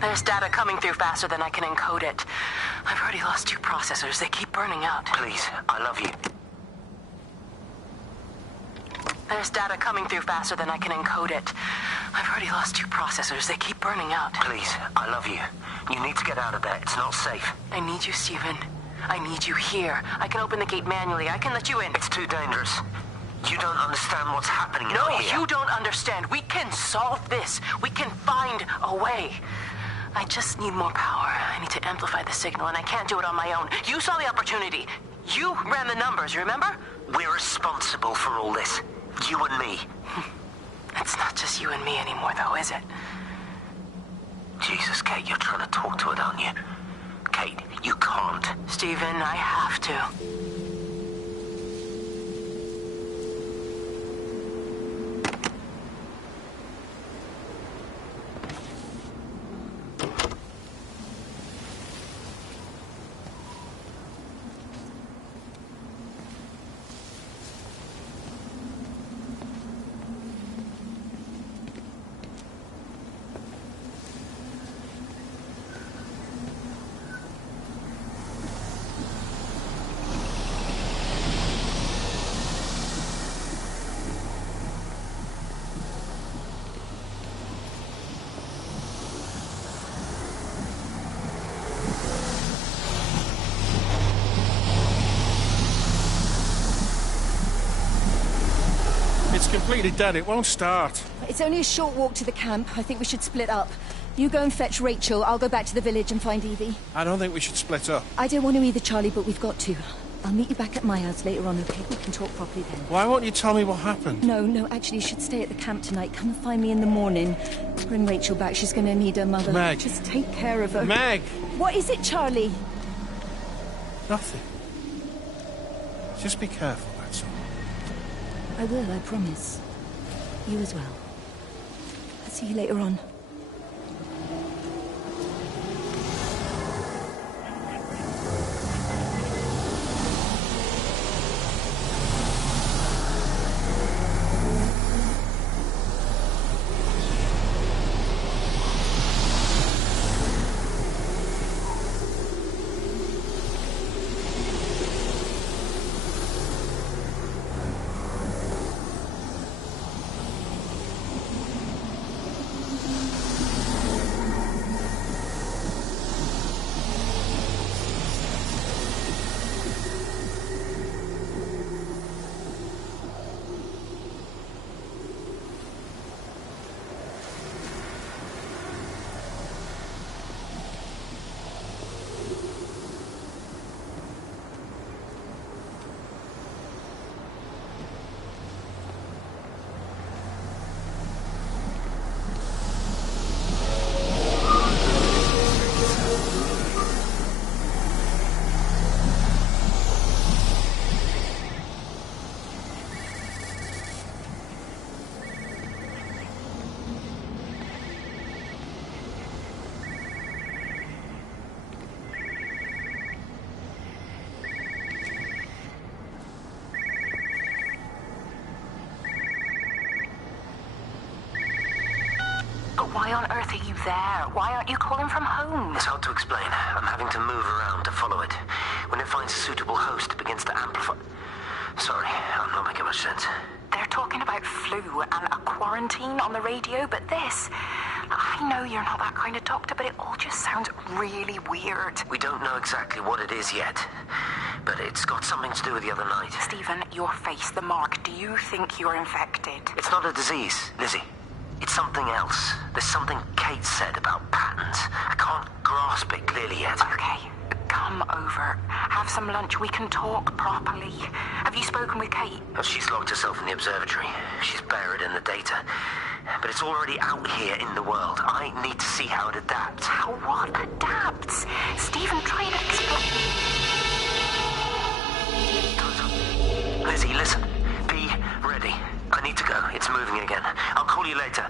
There's data coming through faster than I can encode it. I've already lost 2 processors. They keep burning out. Please, I love you. There's data coming through faster than I can encode it. I've already lost 2 processors. They keep burning out. Please, I love you. You need to get out of there. It's not safe. I need you, Stephen. I need you here. I can open the gate manually. I can let you in. It's too dangerous. You don't understand what's happening No, out here. you don't understand. We can solve this. We can find a way. I just need more power. I need to amplify the signal, and I can't do it on my own. You saw the opportunity. You ran the numbers, remember? We're responsible for all this. You and me. It's not just you and me anymore, though, is it? Jesus, Kate, you're trying to talk to it, aren't you? Kate, you can't. Stephen, I have to. It's completely dead. It won't start. It's only a short walk to the camp. I think we should split up. You go and fetch Rachel. I'll go back to the village and find Evie. I don't think we should split up. I don't want to either, Charlie, but we've got to. I'll meet you back at my house later on, okay? We can talk properly then. Why won't you tell me what happened? No, actually, you should stay at the camp tonight. Come and find me in the morning. Bring Rachel back. She's going to need her mother. Meg. Just take care of her. Meg! What is it, Charlie? Nothing. Just be careful, that's all. I will, I promise. You as well. I'll see you later on. Why on earth are you there? Why aren't you calling from home? It's hard to explain. I'm having to move around to follow it. When it finds a suitable host, it begins to amplify. Sorry, I'm not making much sense. They're talking about flu and a quarantine on the radio, but this... I know you're not that kind of doctor, but it all just sounds really weird. We don't know exactly what it is yet, but it's got something to do with the other night. Stephen, your face, the mark, do you think you're infected? It's not a disease, Lizzie. It's something else. There's something Kate said about patterns. I can't grasp it clearly yet. Okay, come over. Have some lunch. We can talk properly. Have you spoken with Kate? Well, she's locked herself in the observatory. She's buried in the data. But it's already out here in the world. I need to see how it adapts. How what adapts? Stephen, try to explain. Lizzie, listen. Be ready. I need to go. It's moving again. I'll call you later.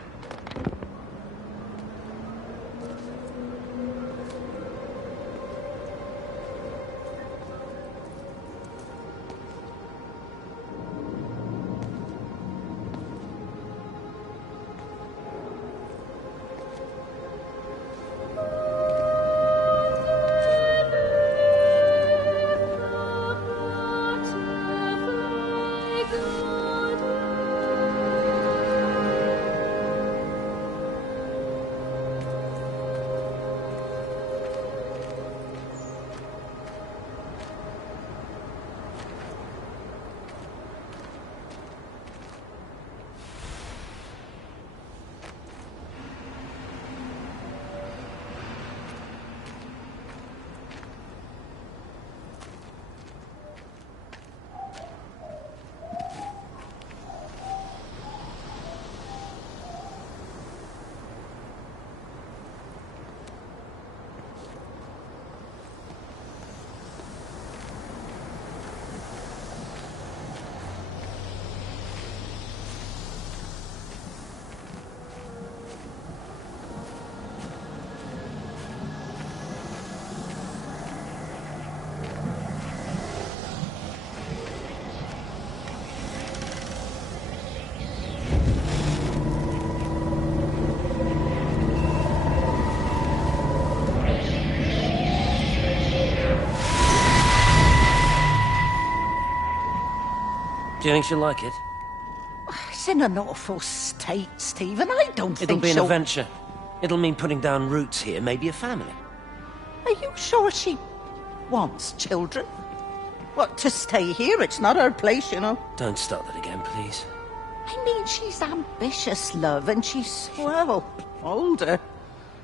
Do you think she'll like it? It's in an awful state, Stephen. I don't think It'll be an she'll... adventure. It'll mean putting down roots here, maybe a family. Are you sure she wants children? What, to stay here? It's not her place, you know. Don't start that again, please. I mean, she's ambitious, love, and she's, well, older.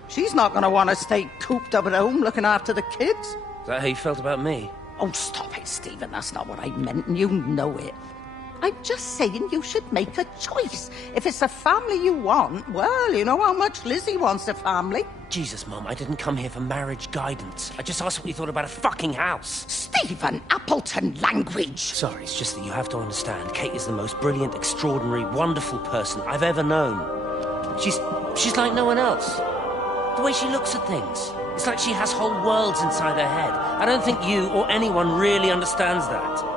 She's not going to want to stay cooped up at home looking after the kids. Is that how you felt about me? Oh, stop it, Stephen. That's not what I meant, and you know it. I'm just saying you should make a choice. If it's a family you want, well, you know how much Lizzie wants a family. Jesus, Mum, I didn't come here for marriage guidance. I just asked what you thought about a fucking house. Stephen Appleton language. Sorry, it's just that you have to understand. Kate is the most brilliant, extraordinary, wonderful person I've ever known. She's like no one else. The way she looks at things. It's like she has whole worlds inside her head. I don't think you or anyone really understands that.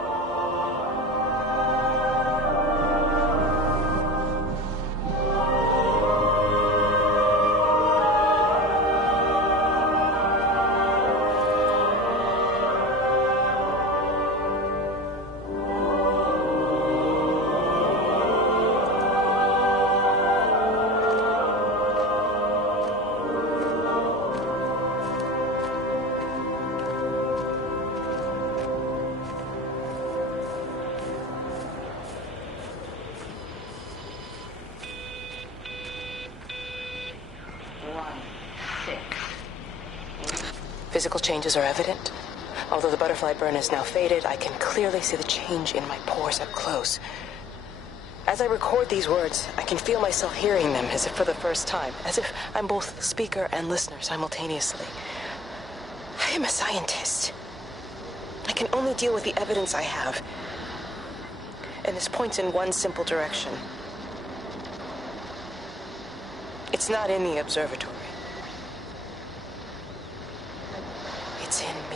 Physical changes are evident. Although the butterfly burn is now faded, I can clearly see the change in my pores up close. As I record these words, I can feel myself hearing them as if for the first time, as if I'm both speaker and listener simultaneously. I am a scientist. I can only deal with the evidence I have. And this points in one simple direction. It's not in the observatory. It's in me.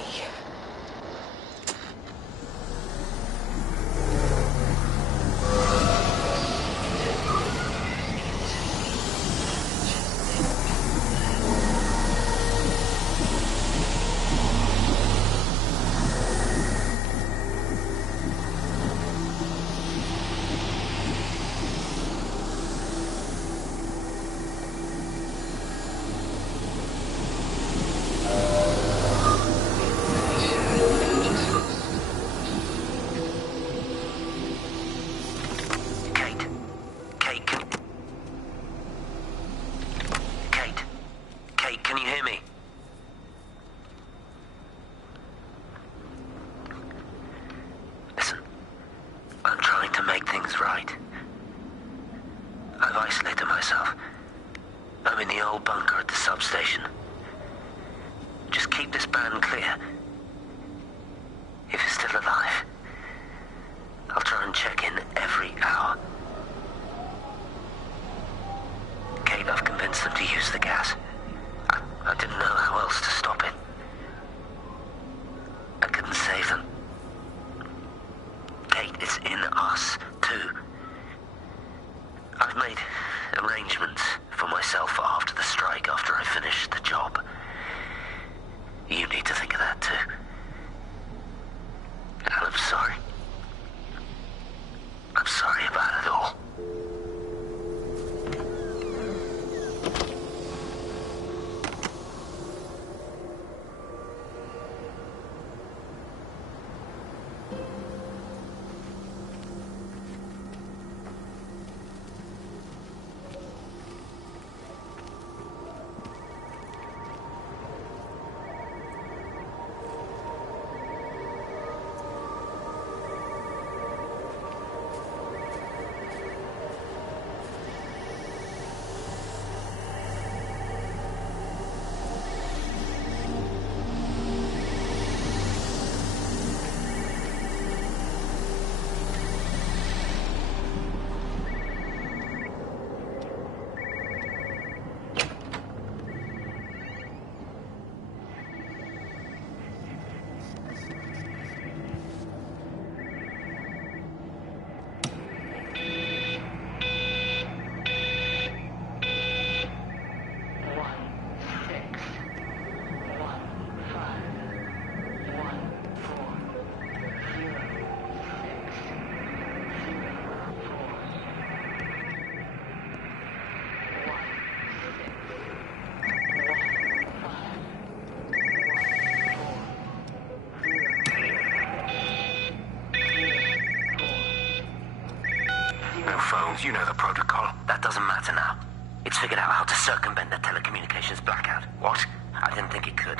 You know the protocol. That doesn't matter now. It's figured out how to circumvent the telecommunications blackout. What? I didn't think it could.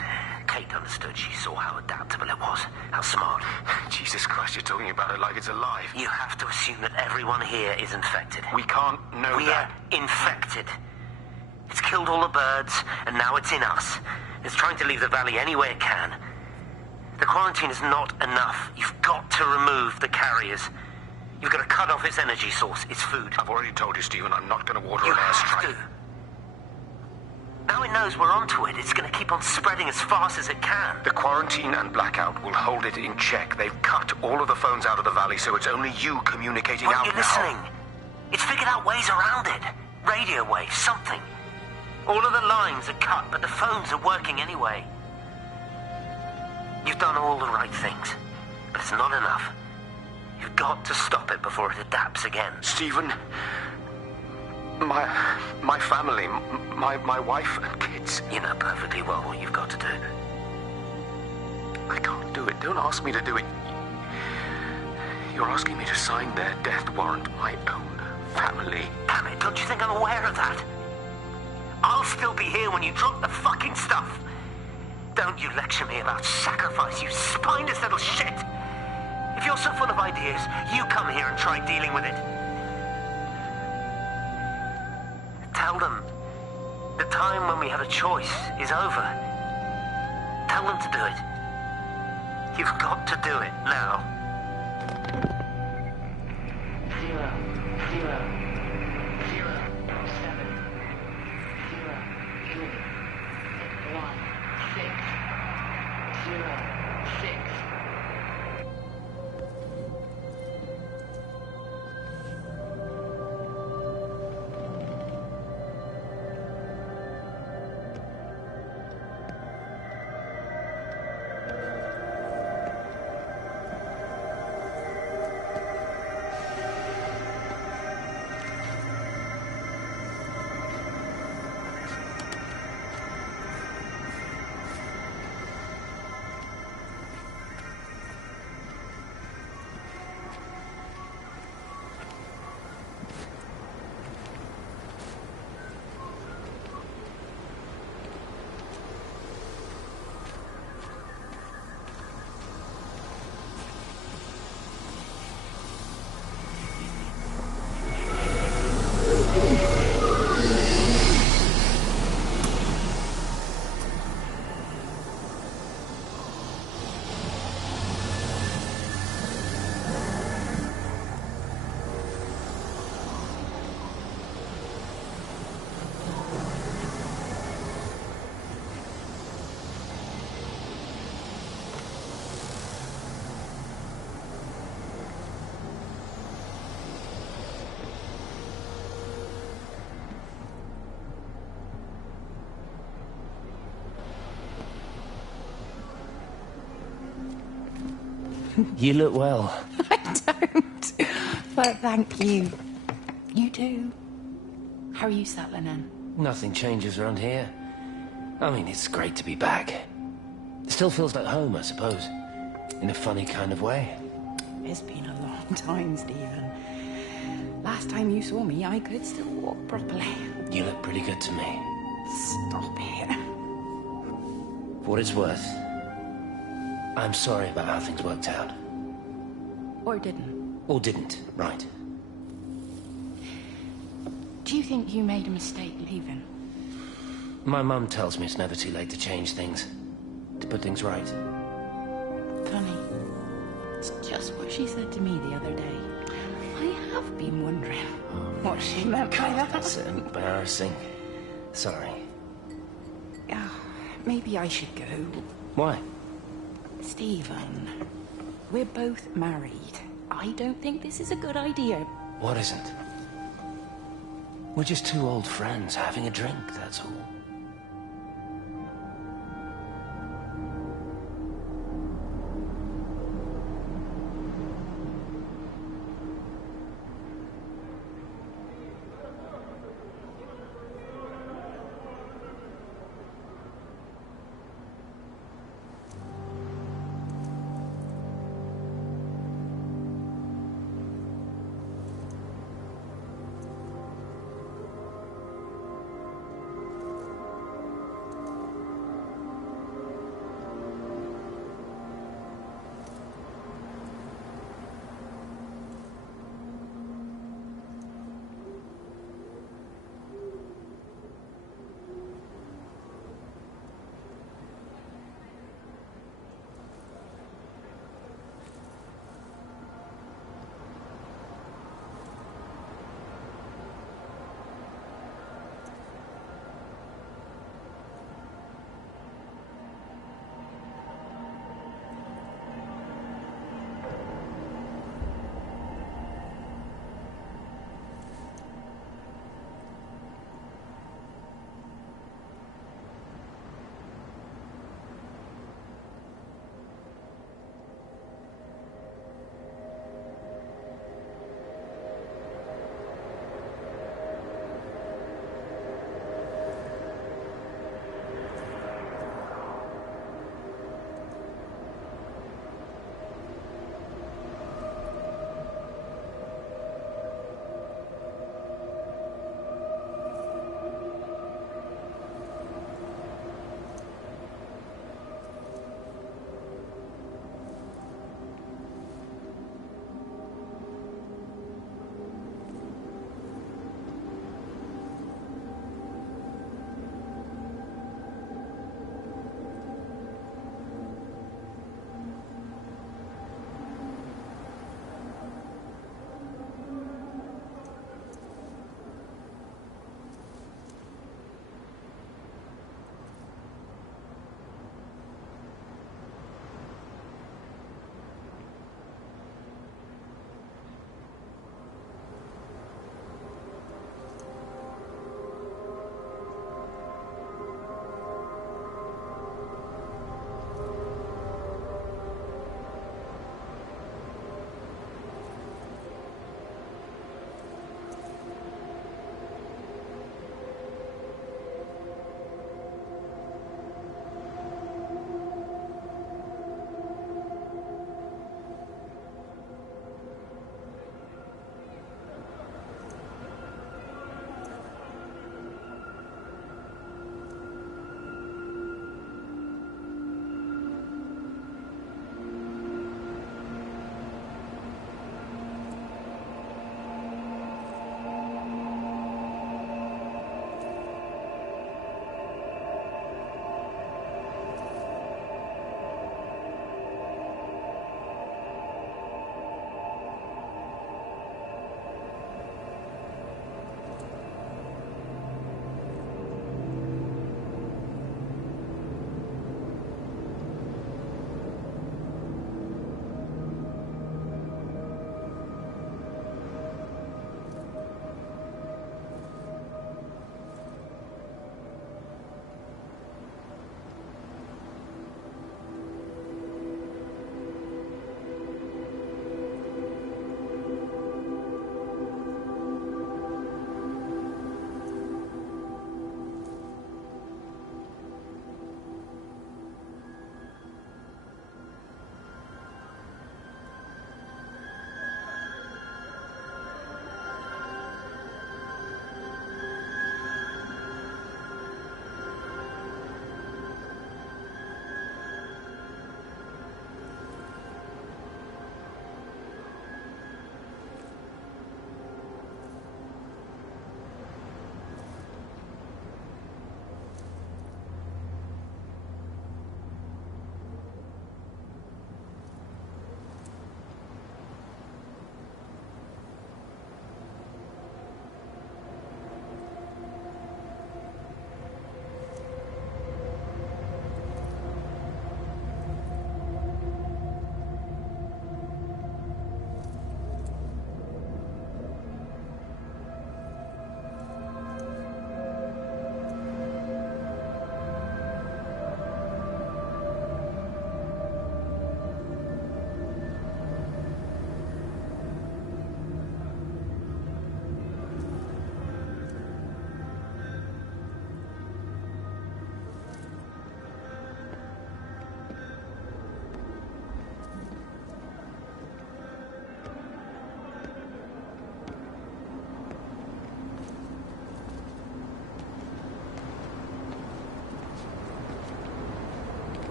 Kate understood. She saw how adaptable it was. How smart. Jesus Christ, you're talking about it like it's alive. You have to assume that everyone here is infected. We can't know that. We're infected. It's killed all the birds, and now it's in us. It's trying to leave the valley any way it can. The quarantine is not enough. You've got to remove the carriers. You've got to cut off its energy source, its food. I've already told you, Stephen, I'm not going to order You an have airstrike. to. Now it knows we're onto it. It's going to keep on spreading as fast as it can. The quarantine and blackout will hold it in check. They've cut all of the phones out of the valley, so it's only you communicating out Aren't you now. listening? It's figured out ways around it. Radio waves, something. All of the lines are cut, but the phones are working anyway. You've done all the right things, but it's not enough. You've got to stop it before it adapts again. Stephen, my family, my wife and kids. You know perfectly well what you've got to do. I can't do it. Don't ask me to do it. You're asking me to sign their death warrant, my own family. Damn it, don't you think I'm aware of that? I'll still be here when you drop the fucking stuff. Don't you lecture me about sacrifice, you spineless little shit. If you're so full of ideas, you come here and try dealing with it. Tell them the time when we had a choice is over. Tell them to do it. You've got to do it now. 0, 0, 0, 7, 0, 3, 1, 6, 0, 6. You look well. I don't. But thank you. You too. How are you settling in? Nothing changes around here. I mean, it's great to be back. It still feels like home, I suppose. In a funny kind of way. It's been a long time, Stephen. Last time you saw me, I could still walk properly. You look pretty good to me. Stop it. For what it's worth, I'm sorry about how things worked out. Or didn't. Or didn't, right. Do you think you made a mistake leaving? My mum tells me it's never too late to change things. To put things right. Funny. It's just what she said to me the other day. I have been wondering what she meant by that. That's embarrassing. Sorry. Maybe I should go. Why? Stephen, we're both married. I don't think this is a good idea. What isn't? We're just two old friends having a drink, that's all.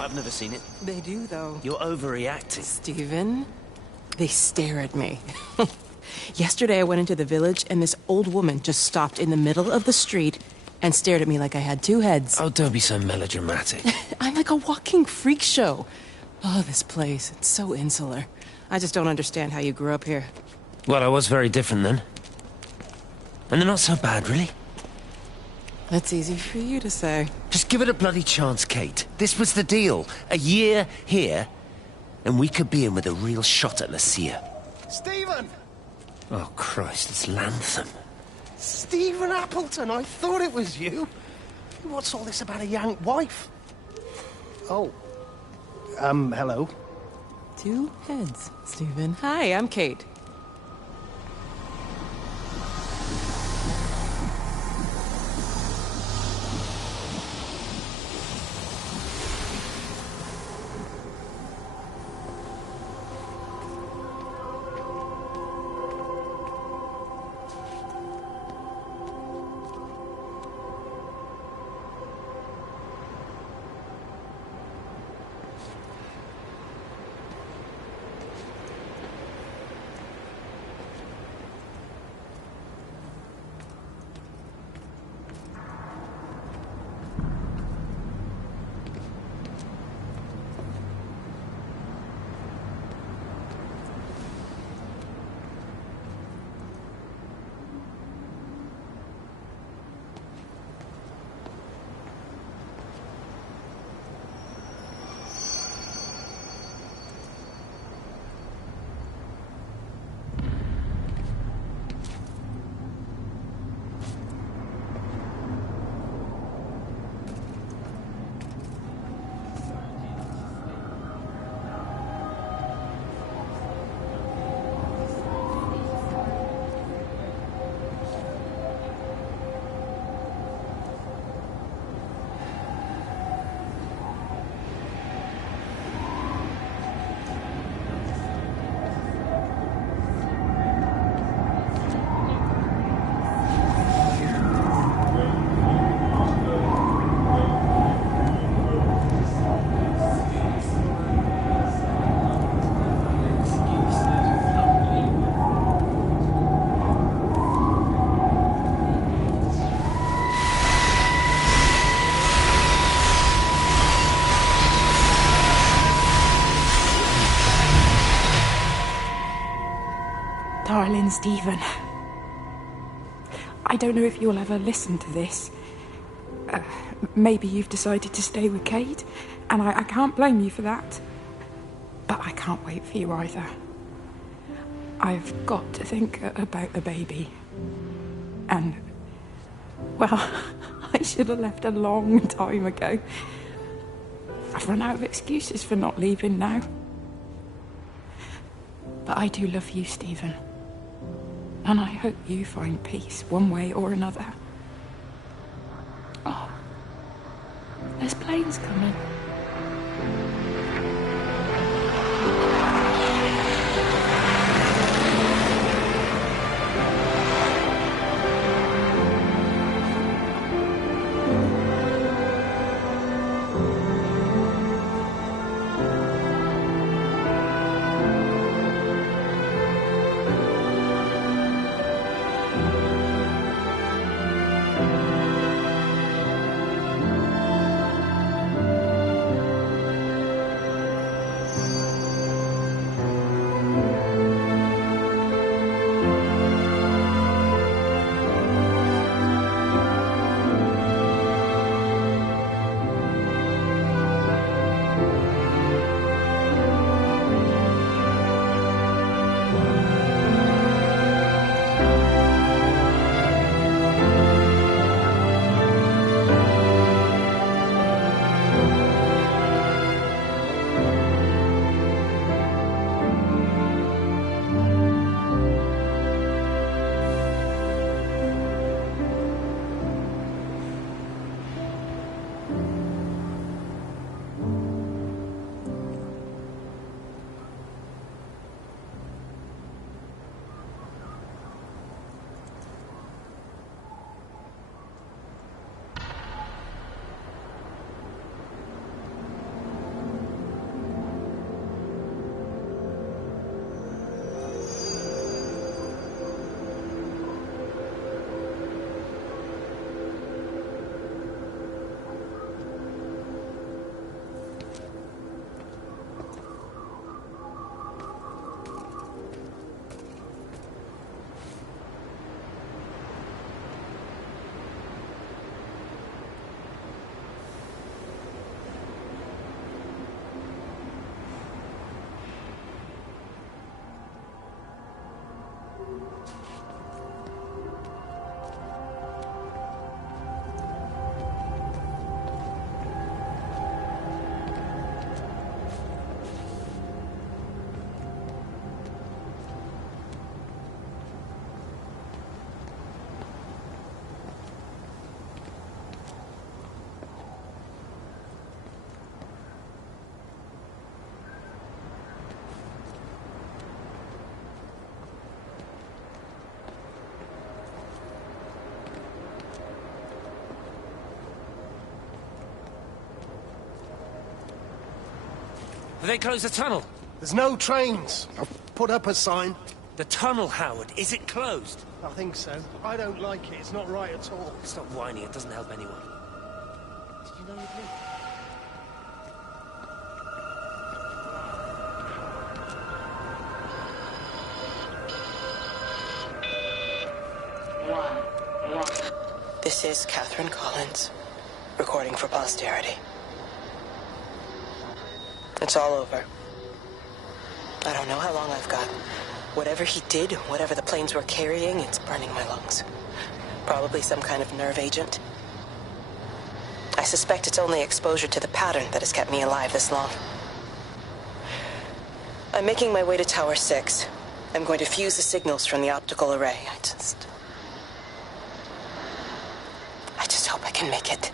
I've never seen it. They do, though. You're overreacting. Stephen, they stare at me. Yesterday I went into the village and this old woman just stopped in the middle of the street and stared at me like I had two heads. Oh, don't be so melodramatic. I'm like a walking freak show. Oh, this place, it's so insular. I just don't understand how you grew up here. Well, I was very different then. And they're not so bad, really. That's easy for you to say. Just give it a bloody chance, Kate. This was the deal. A year here, and we could be in with a real shot at Lucia. Stephen! Oh, Christ, it's Lantham. Stephen Appleton, I thought it was you. What's all this about a young wife? Oh. Hello. Two heads, Stephen. Hi, I'm Kate. Darling Stephen, I don't know if you'll ever listen to this. Maybe you've decided to stay with Kate, and I can't blame you for that. But I can't wait for you either. I've got to think about the baby. And, well, I should have left a long time ago. I've run out of excuses for not leaving now. But I do love you, Stephen. And I hope you find peace one way or another. Oh, there's planes coming. Have they closed the tunnel? There's no trains. I've put up a sign. The tunnel, Howard, is it closed? I think so. I don't like it. It's not right at all. Stop whining, it doesn't help anyone. Did you know you'd leave? This is Catherine Collins, recording for posterity. It's all over. I don't know how long I've got. Whatever he did, whatever the planes were carrying, it's burning my lungs. Probably some kind of nerve agent. I suspect it's only exposure to the pattern that has kept me alive this long. I'm making my way to Tower 6. I'm going to fuse the signals from the optical array. I just hope I can make it.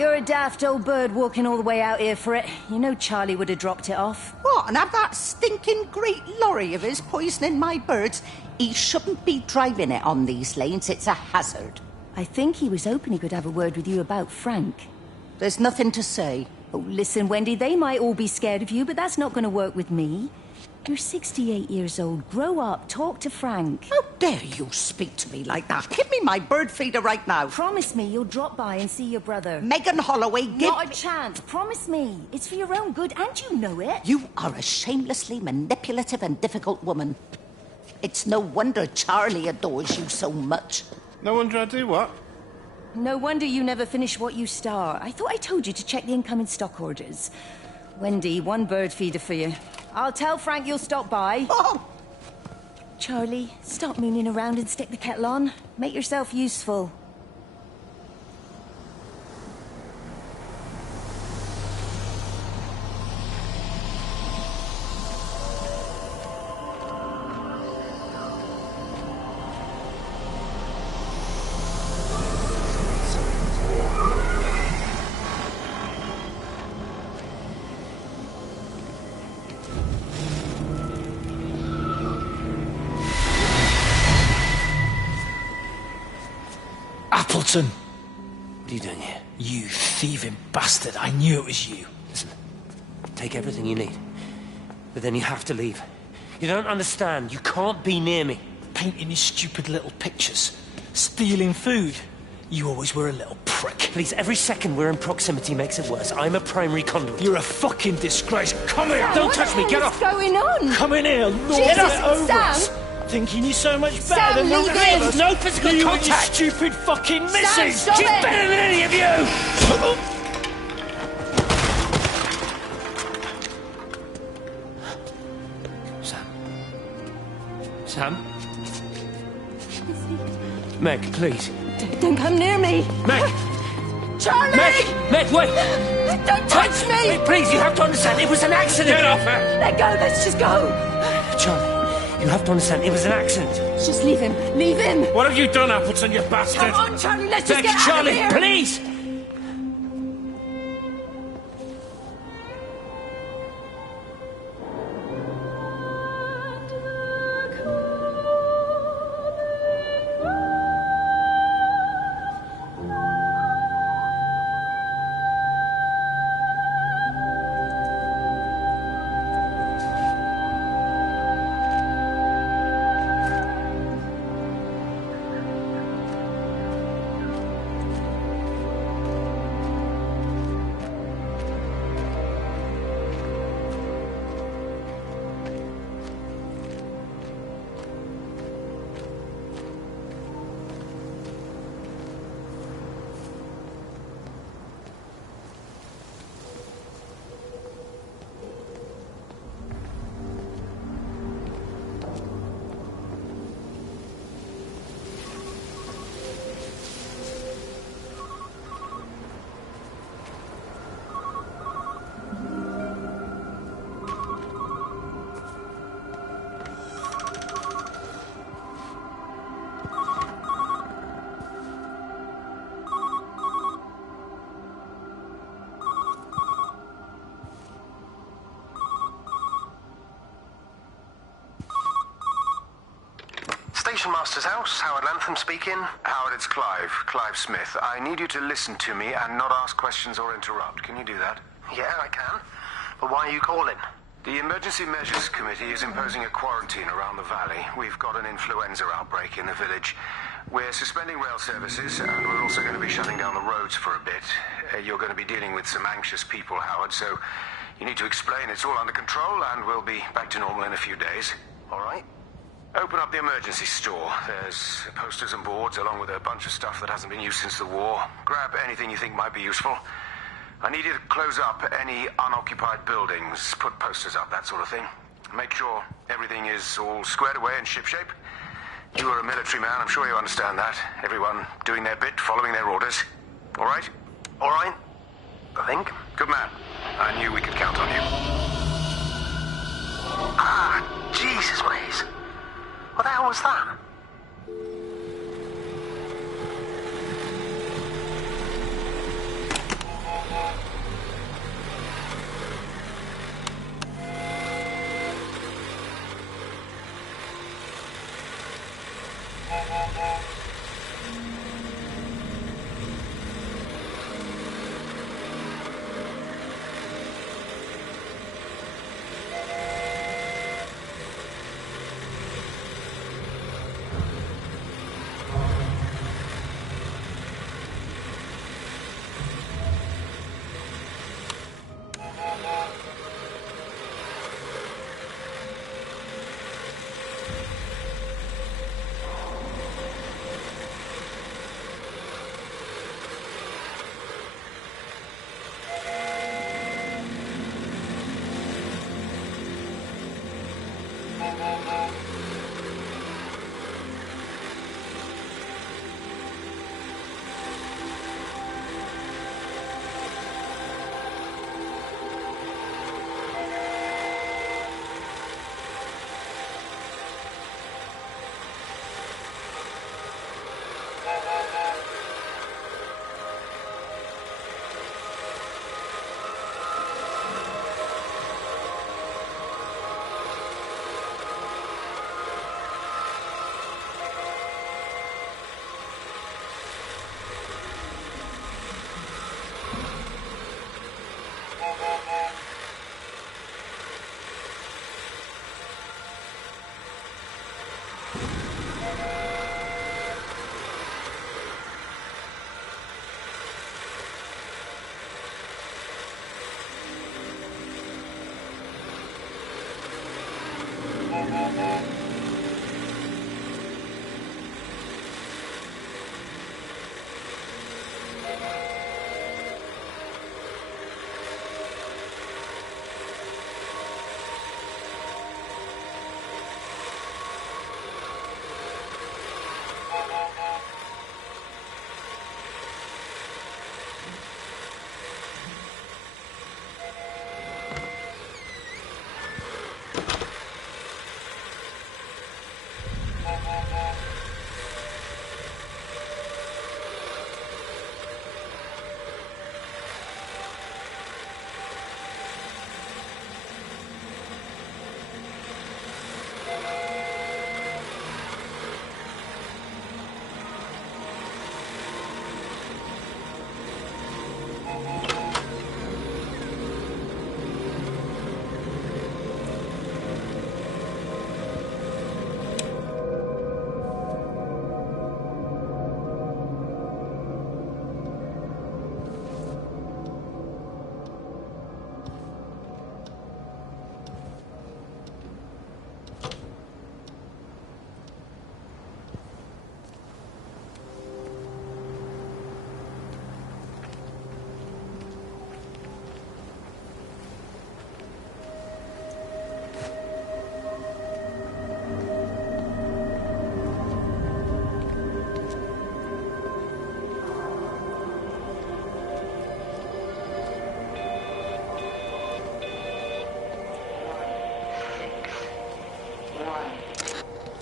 You're a daft old bird walking all the way out here for it. You know Charlie would have dropped it off. What, and have that stinking great lorry of his poisoning my birds? He shouldn't be driving it on these lanes. It's a hazard. I think he was hoping he could have a word with you about Frank. There's nothing to say. Oh, listen, Wendy, they might all be scared of you, but that's not going to work with me. You're 68 years old. Grow up. Talk to Frank. How dare you speak to me like that? Give me my bird feeder right now. Promise me you'll drop by and see your brother. Megan Holloway, Not a chance. Promise me. It's for your own good, and you know it. You are a shamelessly manipulative and difficult woman. It's no wonder Charlie adores you so much. No wonder I do what? No wonder you never finish what you start. I thought I told you to check the incoming stock orders. Wendy, one bird feeder for you. I'll tell Frank you'll stop by. Oh! Charlie, stop mooning around and stick the kettle on. Make yourself useful. Appleton! What are you doing here? You thieving bastard. I knew it was you. Listen, take everything you need. But then you have to leave. You don't understand. You can't be near me. Painting your stupid little pictures. Stealing food. You always were a little prick. Please, every second we're in proximity makes it worse. I'm a primary conduit. You're a fucking disgrace. Come here! Don't touch me, get off! What's going on? Come in here, Lord, Jesus, get over Sam! us. Thinking you're so much better Sam, than leave the him. rest of us. No physical you contact. And your stupid fucking missus! Sam, stop She's it. better than any of you! Sam? Meg, please. Don't come near me! Meg! Charlie! Meg, wait! Don't touch me! Wait, please, you have to understand, it was an accident! Get off her! Let go, let's just go! Charlie, you have to understand, it was an accident. Just leave him, leave him! What have you done, Appleton, you bastard? Come on, Charlie, let's just Meg, get out Charlie, of here! please! Station Master's house, Howard Lantham speaking. Howard, it's Clive. Clive Smith. I need you to listen to me and not ask questions or interrupt. Can you do that? Yeah, I can. But why are you calling? The Emergency Measures Committee is imposing a quarantine around the valley. We've got an influenza outbreak in the village. We're suspending rail services, and we're also going to be shutting down the roads for a bit. You're going to be dealing with some anxious people, Howard, so you need to explain it's all under control, and we'll be back to normal in a few days. All right. Open up the emergency store. There's posters and boards, along with a bunch of stuff that hasn't been used since the war. Grab anything you think might be useful. I need you to close up any unoccupied buildings, put posters up, that sort of thing. Make sure everything is all squared away and shipshape. You are a military man, I'm sure you understand that. Everyone doing their bit, following their orders. All right? All right. I think. Good man. I knew we could count on you. Ah, Jesus, Waze. What the hell was that?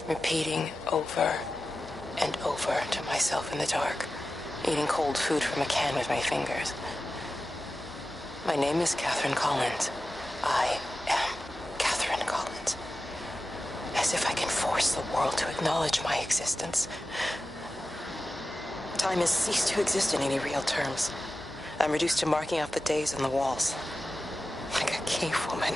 repeating over and over to myself in the dark, eating cold food from a can with my fingers. My name is Catherine Collins. I am Catherine Collins. As if I can force the world to acknowledge my existence. Time has ceased to exist in any real terms. I'm reduced to marking out the days on the walls. Like a cave woman.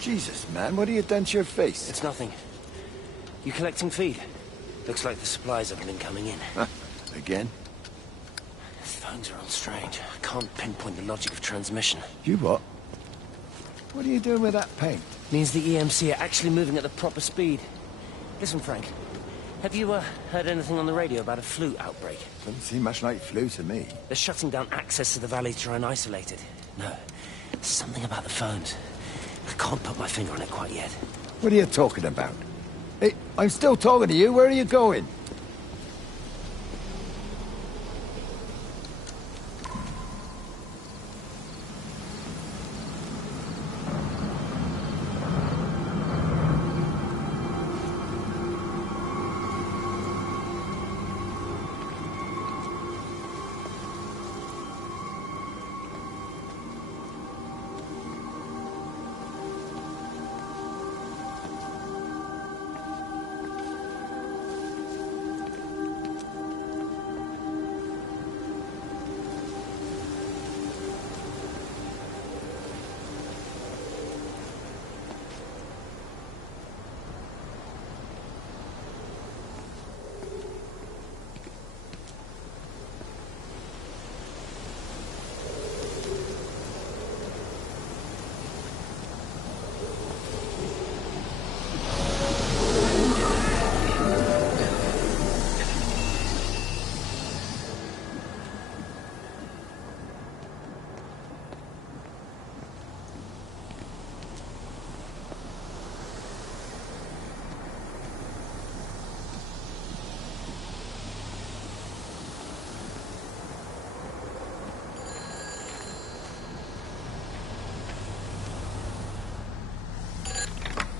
Jesus, man, what have you done to your face? It's nothing. You collecting feed? Looks like the supplies haven't been coming in. Again? The phones are all strange. I can't pinpoint the logic of transmission. You what? What are you doing with that paint? Means the EMC are actually moving at the proper speed. Listen, Frank. Have you heard anything on the radio about a flu outbreak? Doesn't seem much like flu to me. They're shutting down access to the valley to try and isolate it. No. Something about the phones. I can't put my finger on it quite yet. What are you talking about? Hey, I'm still talking to you. Where are you going?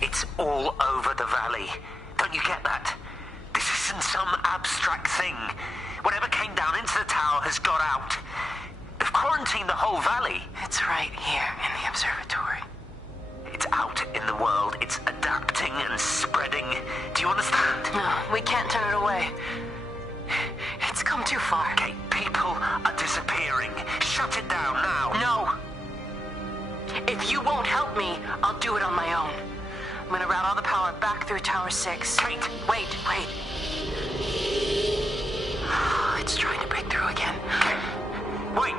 It's all over the valley. Don't you get that? This isn't some abstract thing. Whatever came down into the tower has got out. They've quarantined the whole valley. It's right here in the observatory. It's out in the world. It's adapting and spreading. Do you understand? No, we can't turn it away. It's come too far. Okay, people are disappearing. Shut it down now. No. If you won't help me, I'll do it on my own. I'm gonna route all the power back through Tower 6. Kate! Wait. It's trying to break through again. Wait!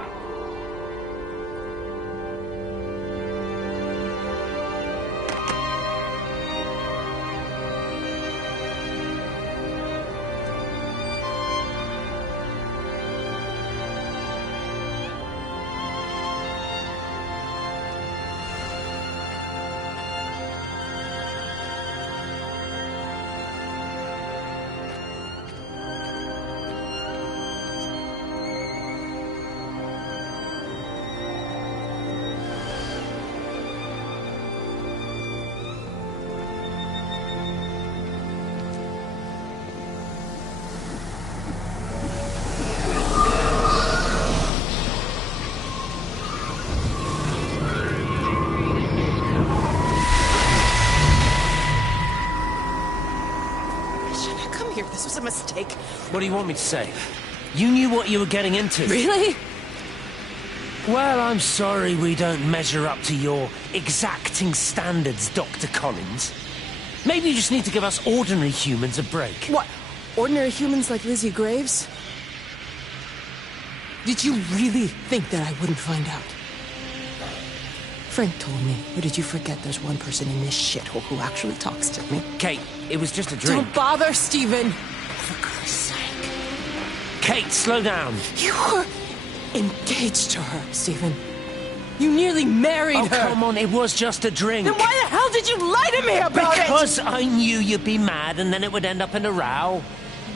mistake. What do you want me to say? You knew what you were getting into. Really? Well, I'm sorry we don't measure up to your exacting standards, Dr. Collins. Maybe you just need to give us ordinary humans a break. What? Ordinary humans like Lizzie Graves? Did you really think that I wouldn't find out? Frank told me. Or did you forget there's one person in this shithole who actually talks to me? Kate, it was just a drink. Don't bother, Stephen! For Christ's sake. Kate, slow down. You were engaged to her, Stephen. You nearly married her. Oh, come on, it was just a drink. Then why the hell did you lie to me about it? Because I knew you'd be mad and then it would end up in a row.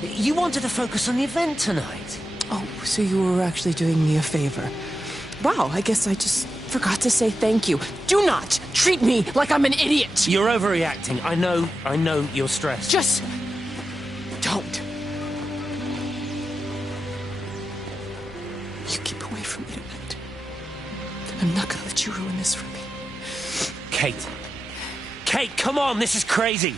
You wanted to focus on the event tonight. Oh, so you were actually doing me a favor. Wow, I guess I just forgot to say thank you. Do not treat me like I'm an idiot. You're overreacting. I know you're stressed. Just don't. You keep away from me tonight. I'm not gonna let you ruin this for me. Kate. Kate, come on, this is crazy.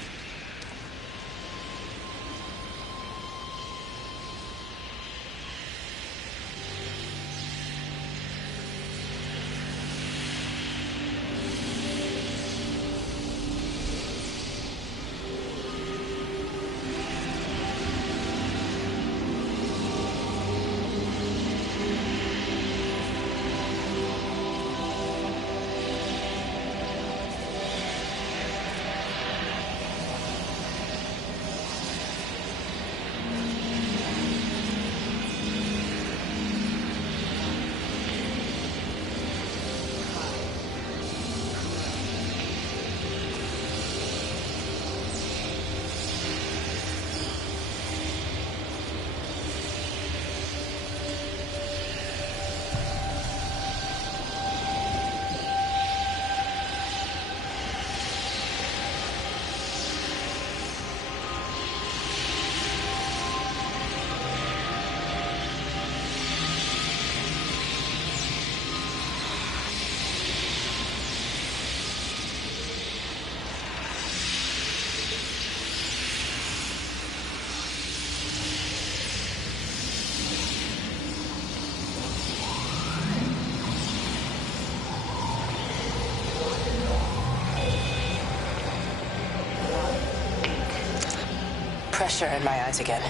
Pressure in my eyes again.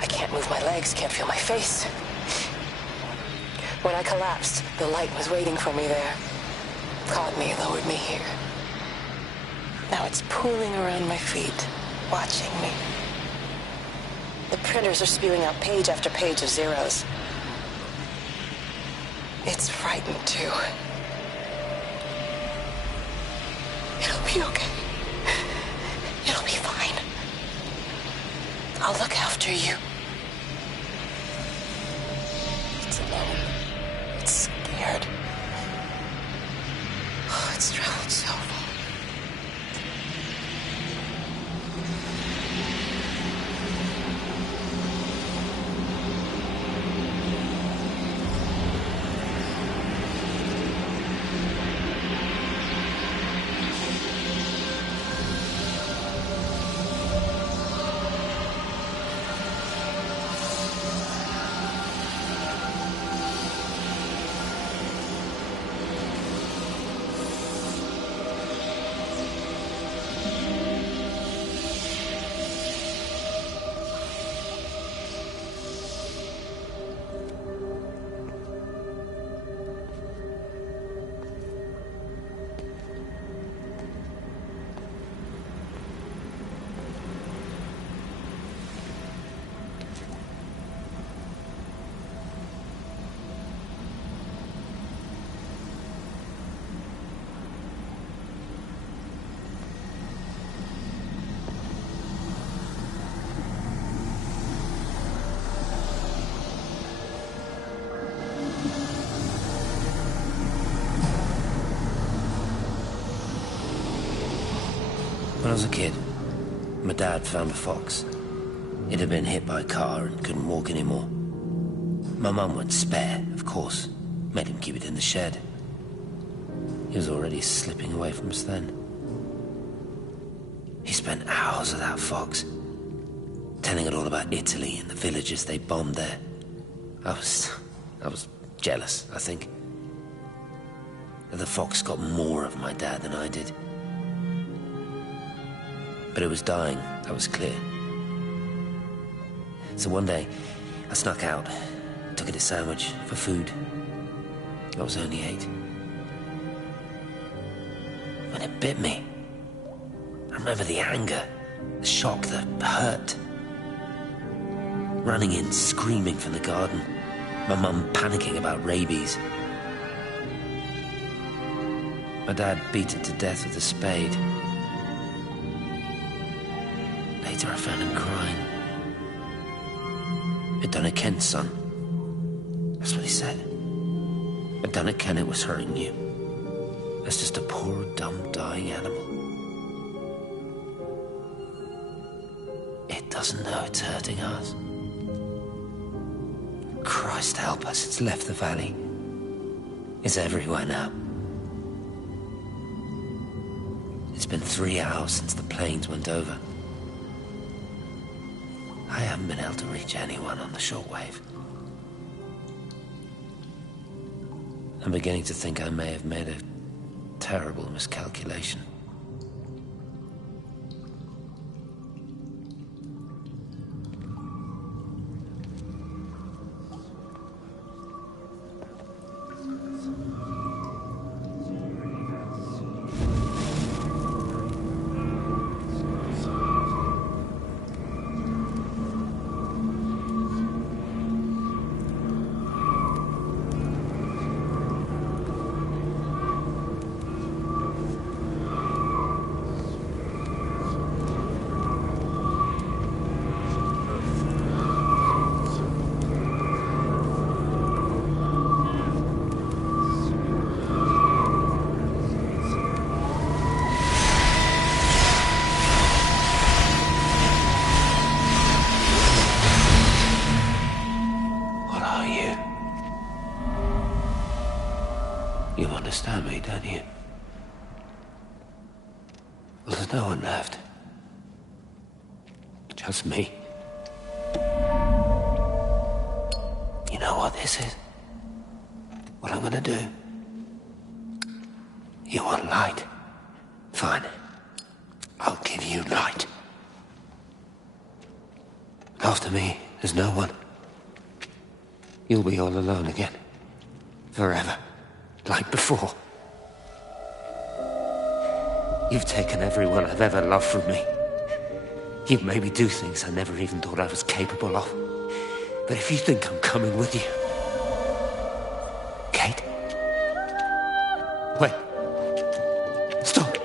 I can't move my legs, can't feel my face. When I collapsed, the light was waiting for me there. Caught me, lowered me here. Now it's pooling around my feet, watching me. The printers are spewing out page after page of zeros. It's frightened too. It'll be okay. It'll be fine. I'll look after you. It's alone. It's scared. Oh, it's traveled so far. When I was a kid, my dad found a fox. It had been hit by a car and couldn't walk anymore. My mum went spare, of course. Made him keep it in the shed. He was already slipping away from us then. He spent hours with that fox. telling it all about Italy and the villages they bombed there. I was jealous, I think. That the fox got more of my dad than I did. But it was dying, that was clear. So one day, I snuck out, took it a sandwich for food. I was only 8. When it bit me, I remember the anger, the shock, the hurt. Running in, screaming from the garden. My mum panicking about rabies. My dad beat it to death with a spade. Later I found him crying. "You've done it, Ken, son." That's what he said. "I've done it, Ken, it was hurting you. That's just a poor, dumb, dying animal. It doesn't know it's hurting us. Christ help us, it's left the valley. It's everywhere now. It's been 3 hours since the planes went over. I haven't been able to reach anyone on the shortwave. I'm beginning to think I may have made a terrible miscalculation." You understand me, don't you? Well, there's no one left. Just me. You know what this is? What I'm gonna do? You want light? Fine. I'll give you light. After me, there's no one. You'll be all alone again. Forever. Like before. You've taken everyone I've ever loved from me. You've made me do things I never even thought I was capable of. But if you think I'm coming with you... Kate? Wait. Stop.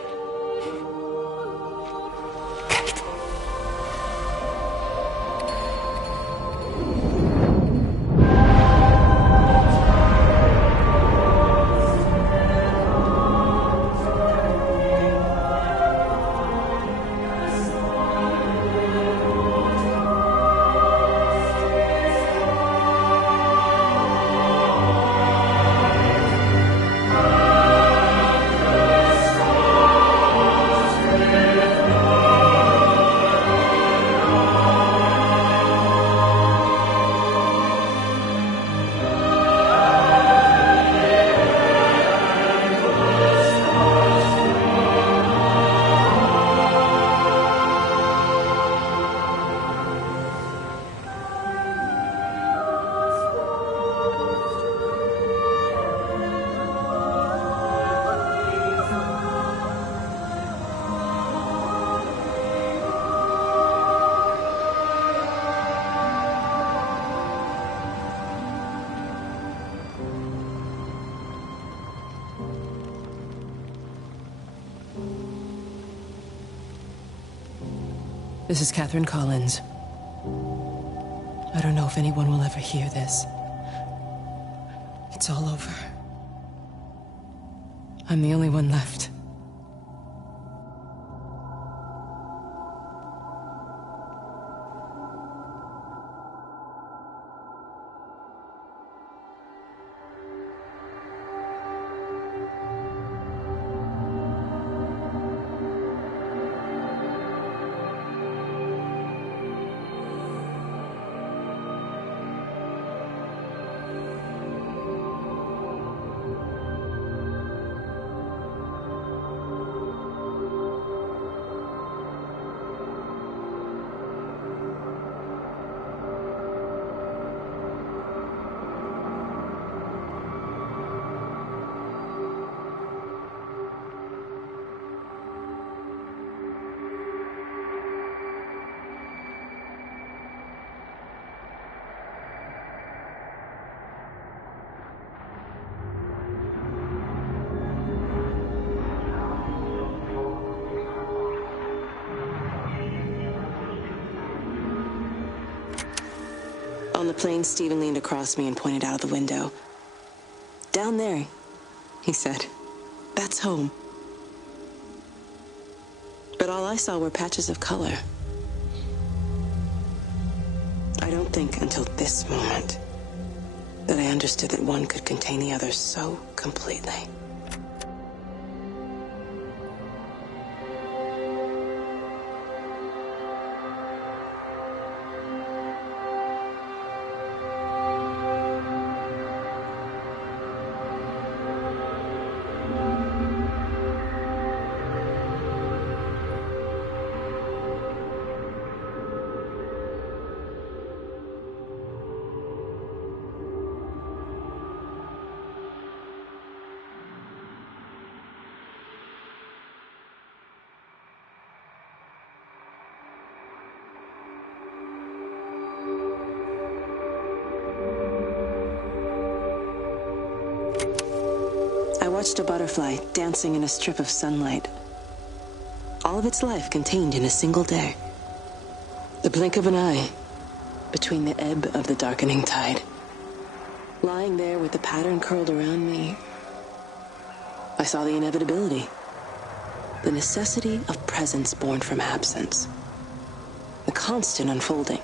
Kate. This is Catherine Collins. I don't know if anyone will ever hear this. It's all over. I'm the only one left. plane, Stephen leaned across me and pointed out of the window. "Down there," he said. "That's home." But all I saw were patches of color. I don't think until this moment that I understood that one could contain the other so completely. I watched a butterfly dancing in a strip of sunlight. All of its life contained in a single day. The blink of an eye between the ebb of the darkening tide. Lying there with the pattern curled around me, I saw the inevitability. The necessity of presence born from absence. The constant unfolding.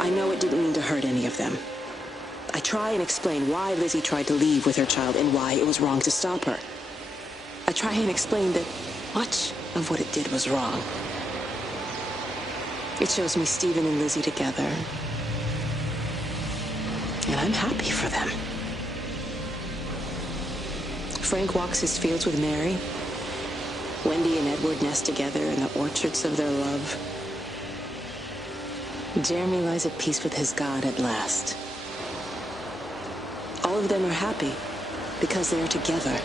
I know it didn't mean to hurt any of them. I try and explain why Lizzie tried to leave with her child and why it was wrong to stop her. I try and explain that much of what it did was wrong. It shows me Stephen and Lizzie together. And I'm happy for them. Frank walks his fields with Mary. Wendy and Edward nest together in the orchards of their love. Jeremy lies at peace with his God at last. All of them are happy because they are together.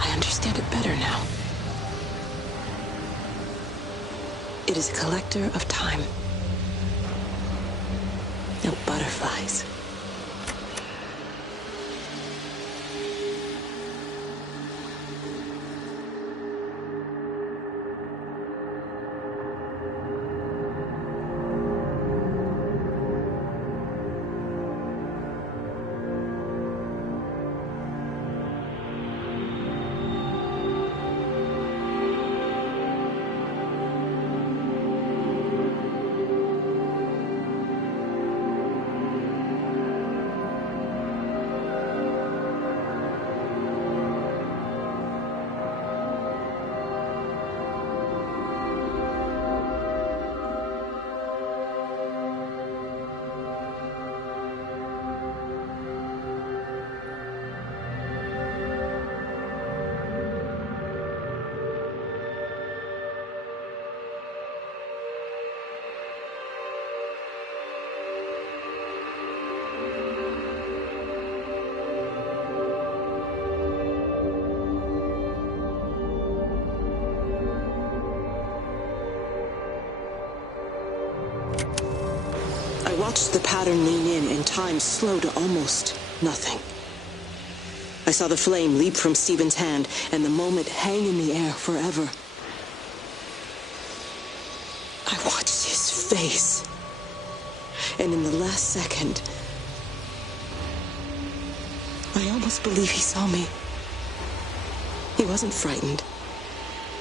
I understand it better now. It is a collector of time. No butterflies. watched the pattern lean in and time slow to almost nothing. I saw the flame leap from Stephen's hand and the moment hang in the air forever. I watched his face, and in the last second, I almost believe he saw me. He wasn't frightened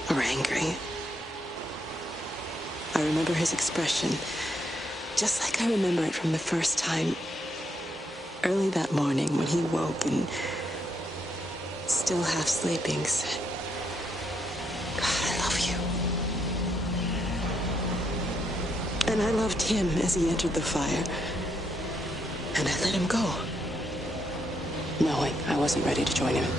or angry. I remember his expression, just like I remember it from the first time, early that morning when he woke and, still half sleeping, said, "God, I love you." And I loved him as he entered the fire, and I let him go, knowing I wasn't ready to join him.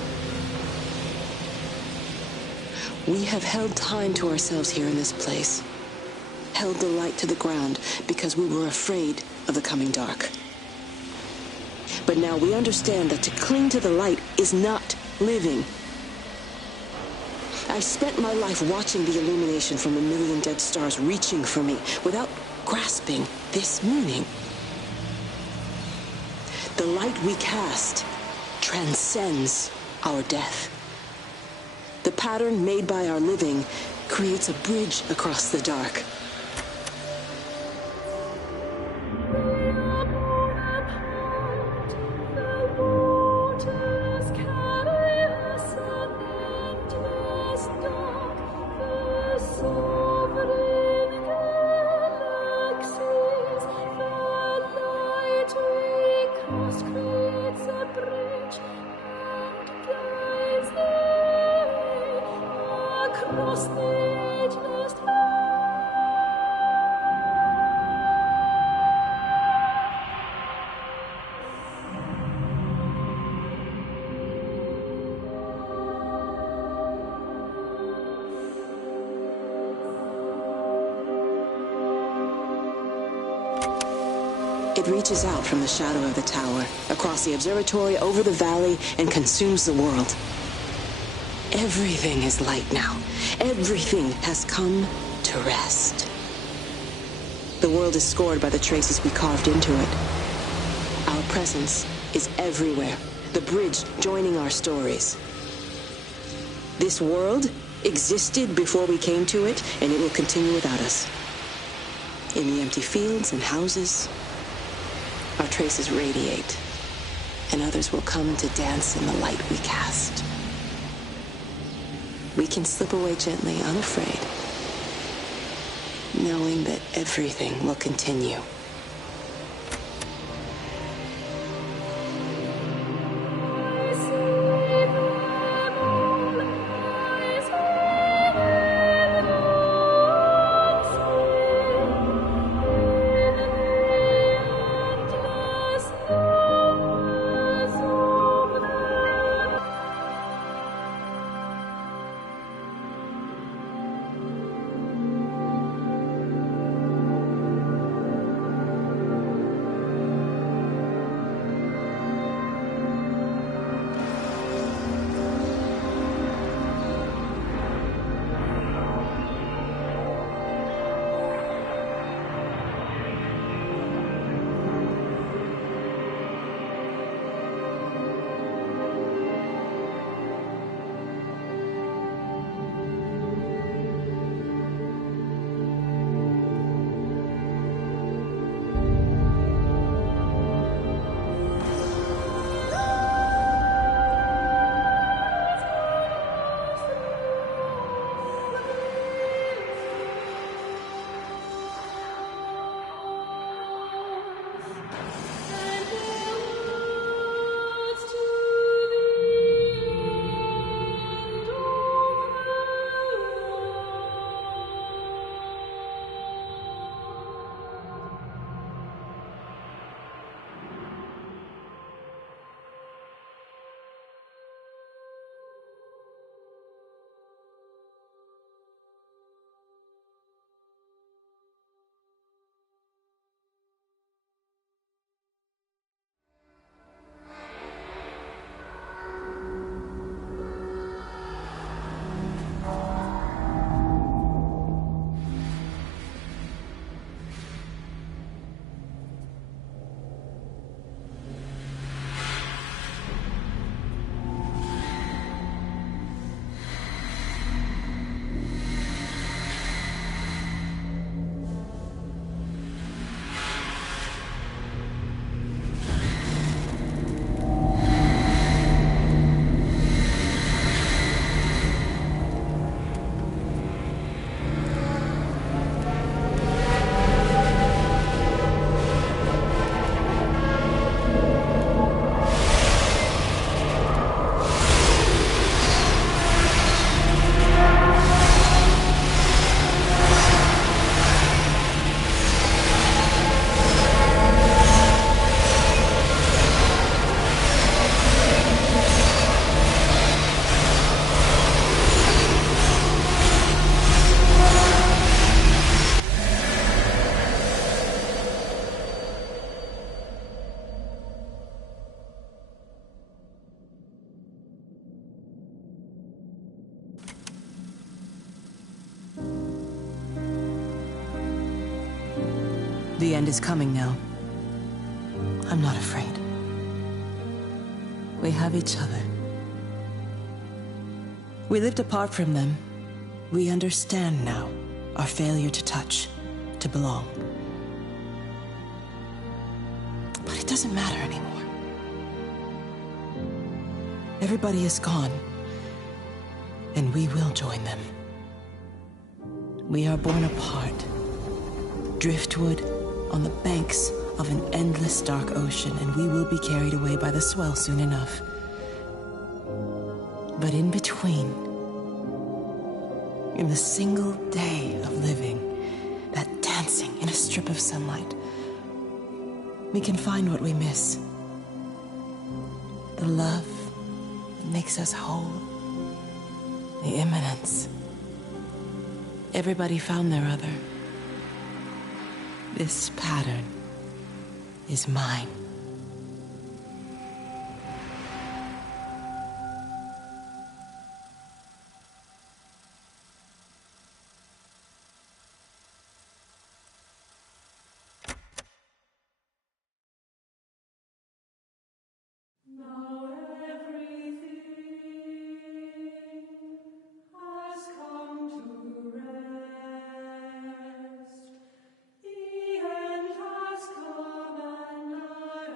We have held time to ourselves here in this place, held the light to the ground because we were afraid of the coming dark. But now we understand that to cling to the light is not living. I spent my life watching the illumination from a million dead stars reaching for me without grasping this meaning. The light we cast transcends our death. The pattern made by our living creates a bridge across the dark. It reaches out from the shadow of the tower, across the observatory, over the valley, and consumes the world. Everything is light now. Everything has come to rest. The world is scored by the traces we carved into it. Our presence is everywhere, the bridge joining our stories. This world existed before we came to it, and it will continue without us. In the empty fields and houses, our traces radiate, and others will come to dance in the light we cast. We can slip away gently, unafraid, knowing that everything will continue. The end is coming now. I'm not afraid. We have each other. We lived apart from them. We understand now our failure to touch, to belong. But it doesn't matter anymore. Everybody is gone, and we will join them. We are born apart, driftwood on the banks of an endless dark ocean, and we will be carried away by the swell soon enough. But in between, in the single day of living, that dancing in a strip of sunlight, we can find what we miss. The love that makes us whole. The imminence. Everybody found their other. This pattern is mine. The end has come and I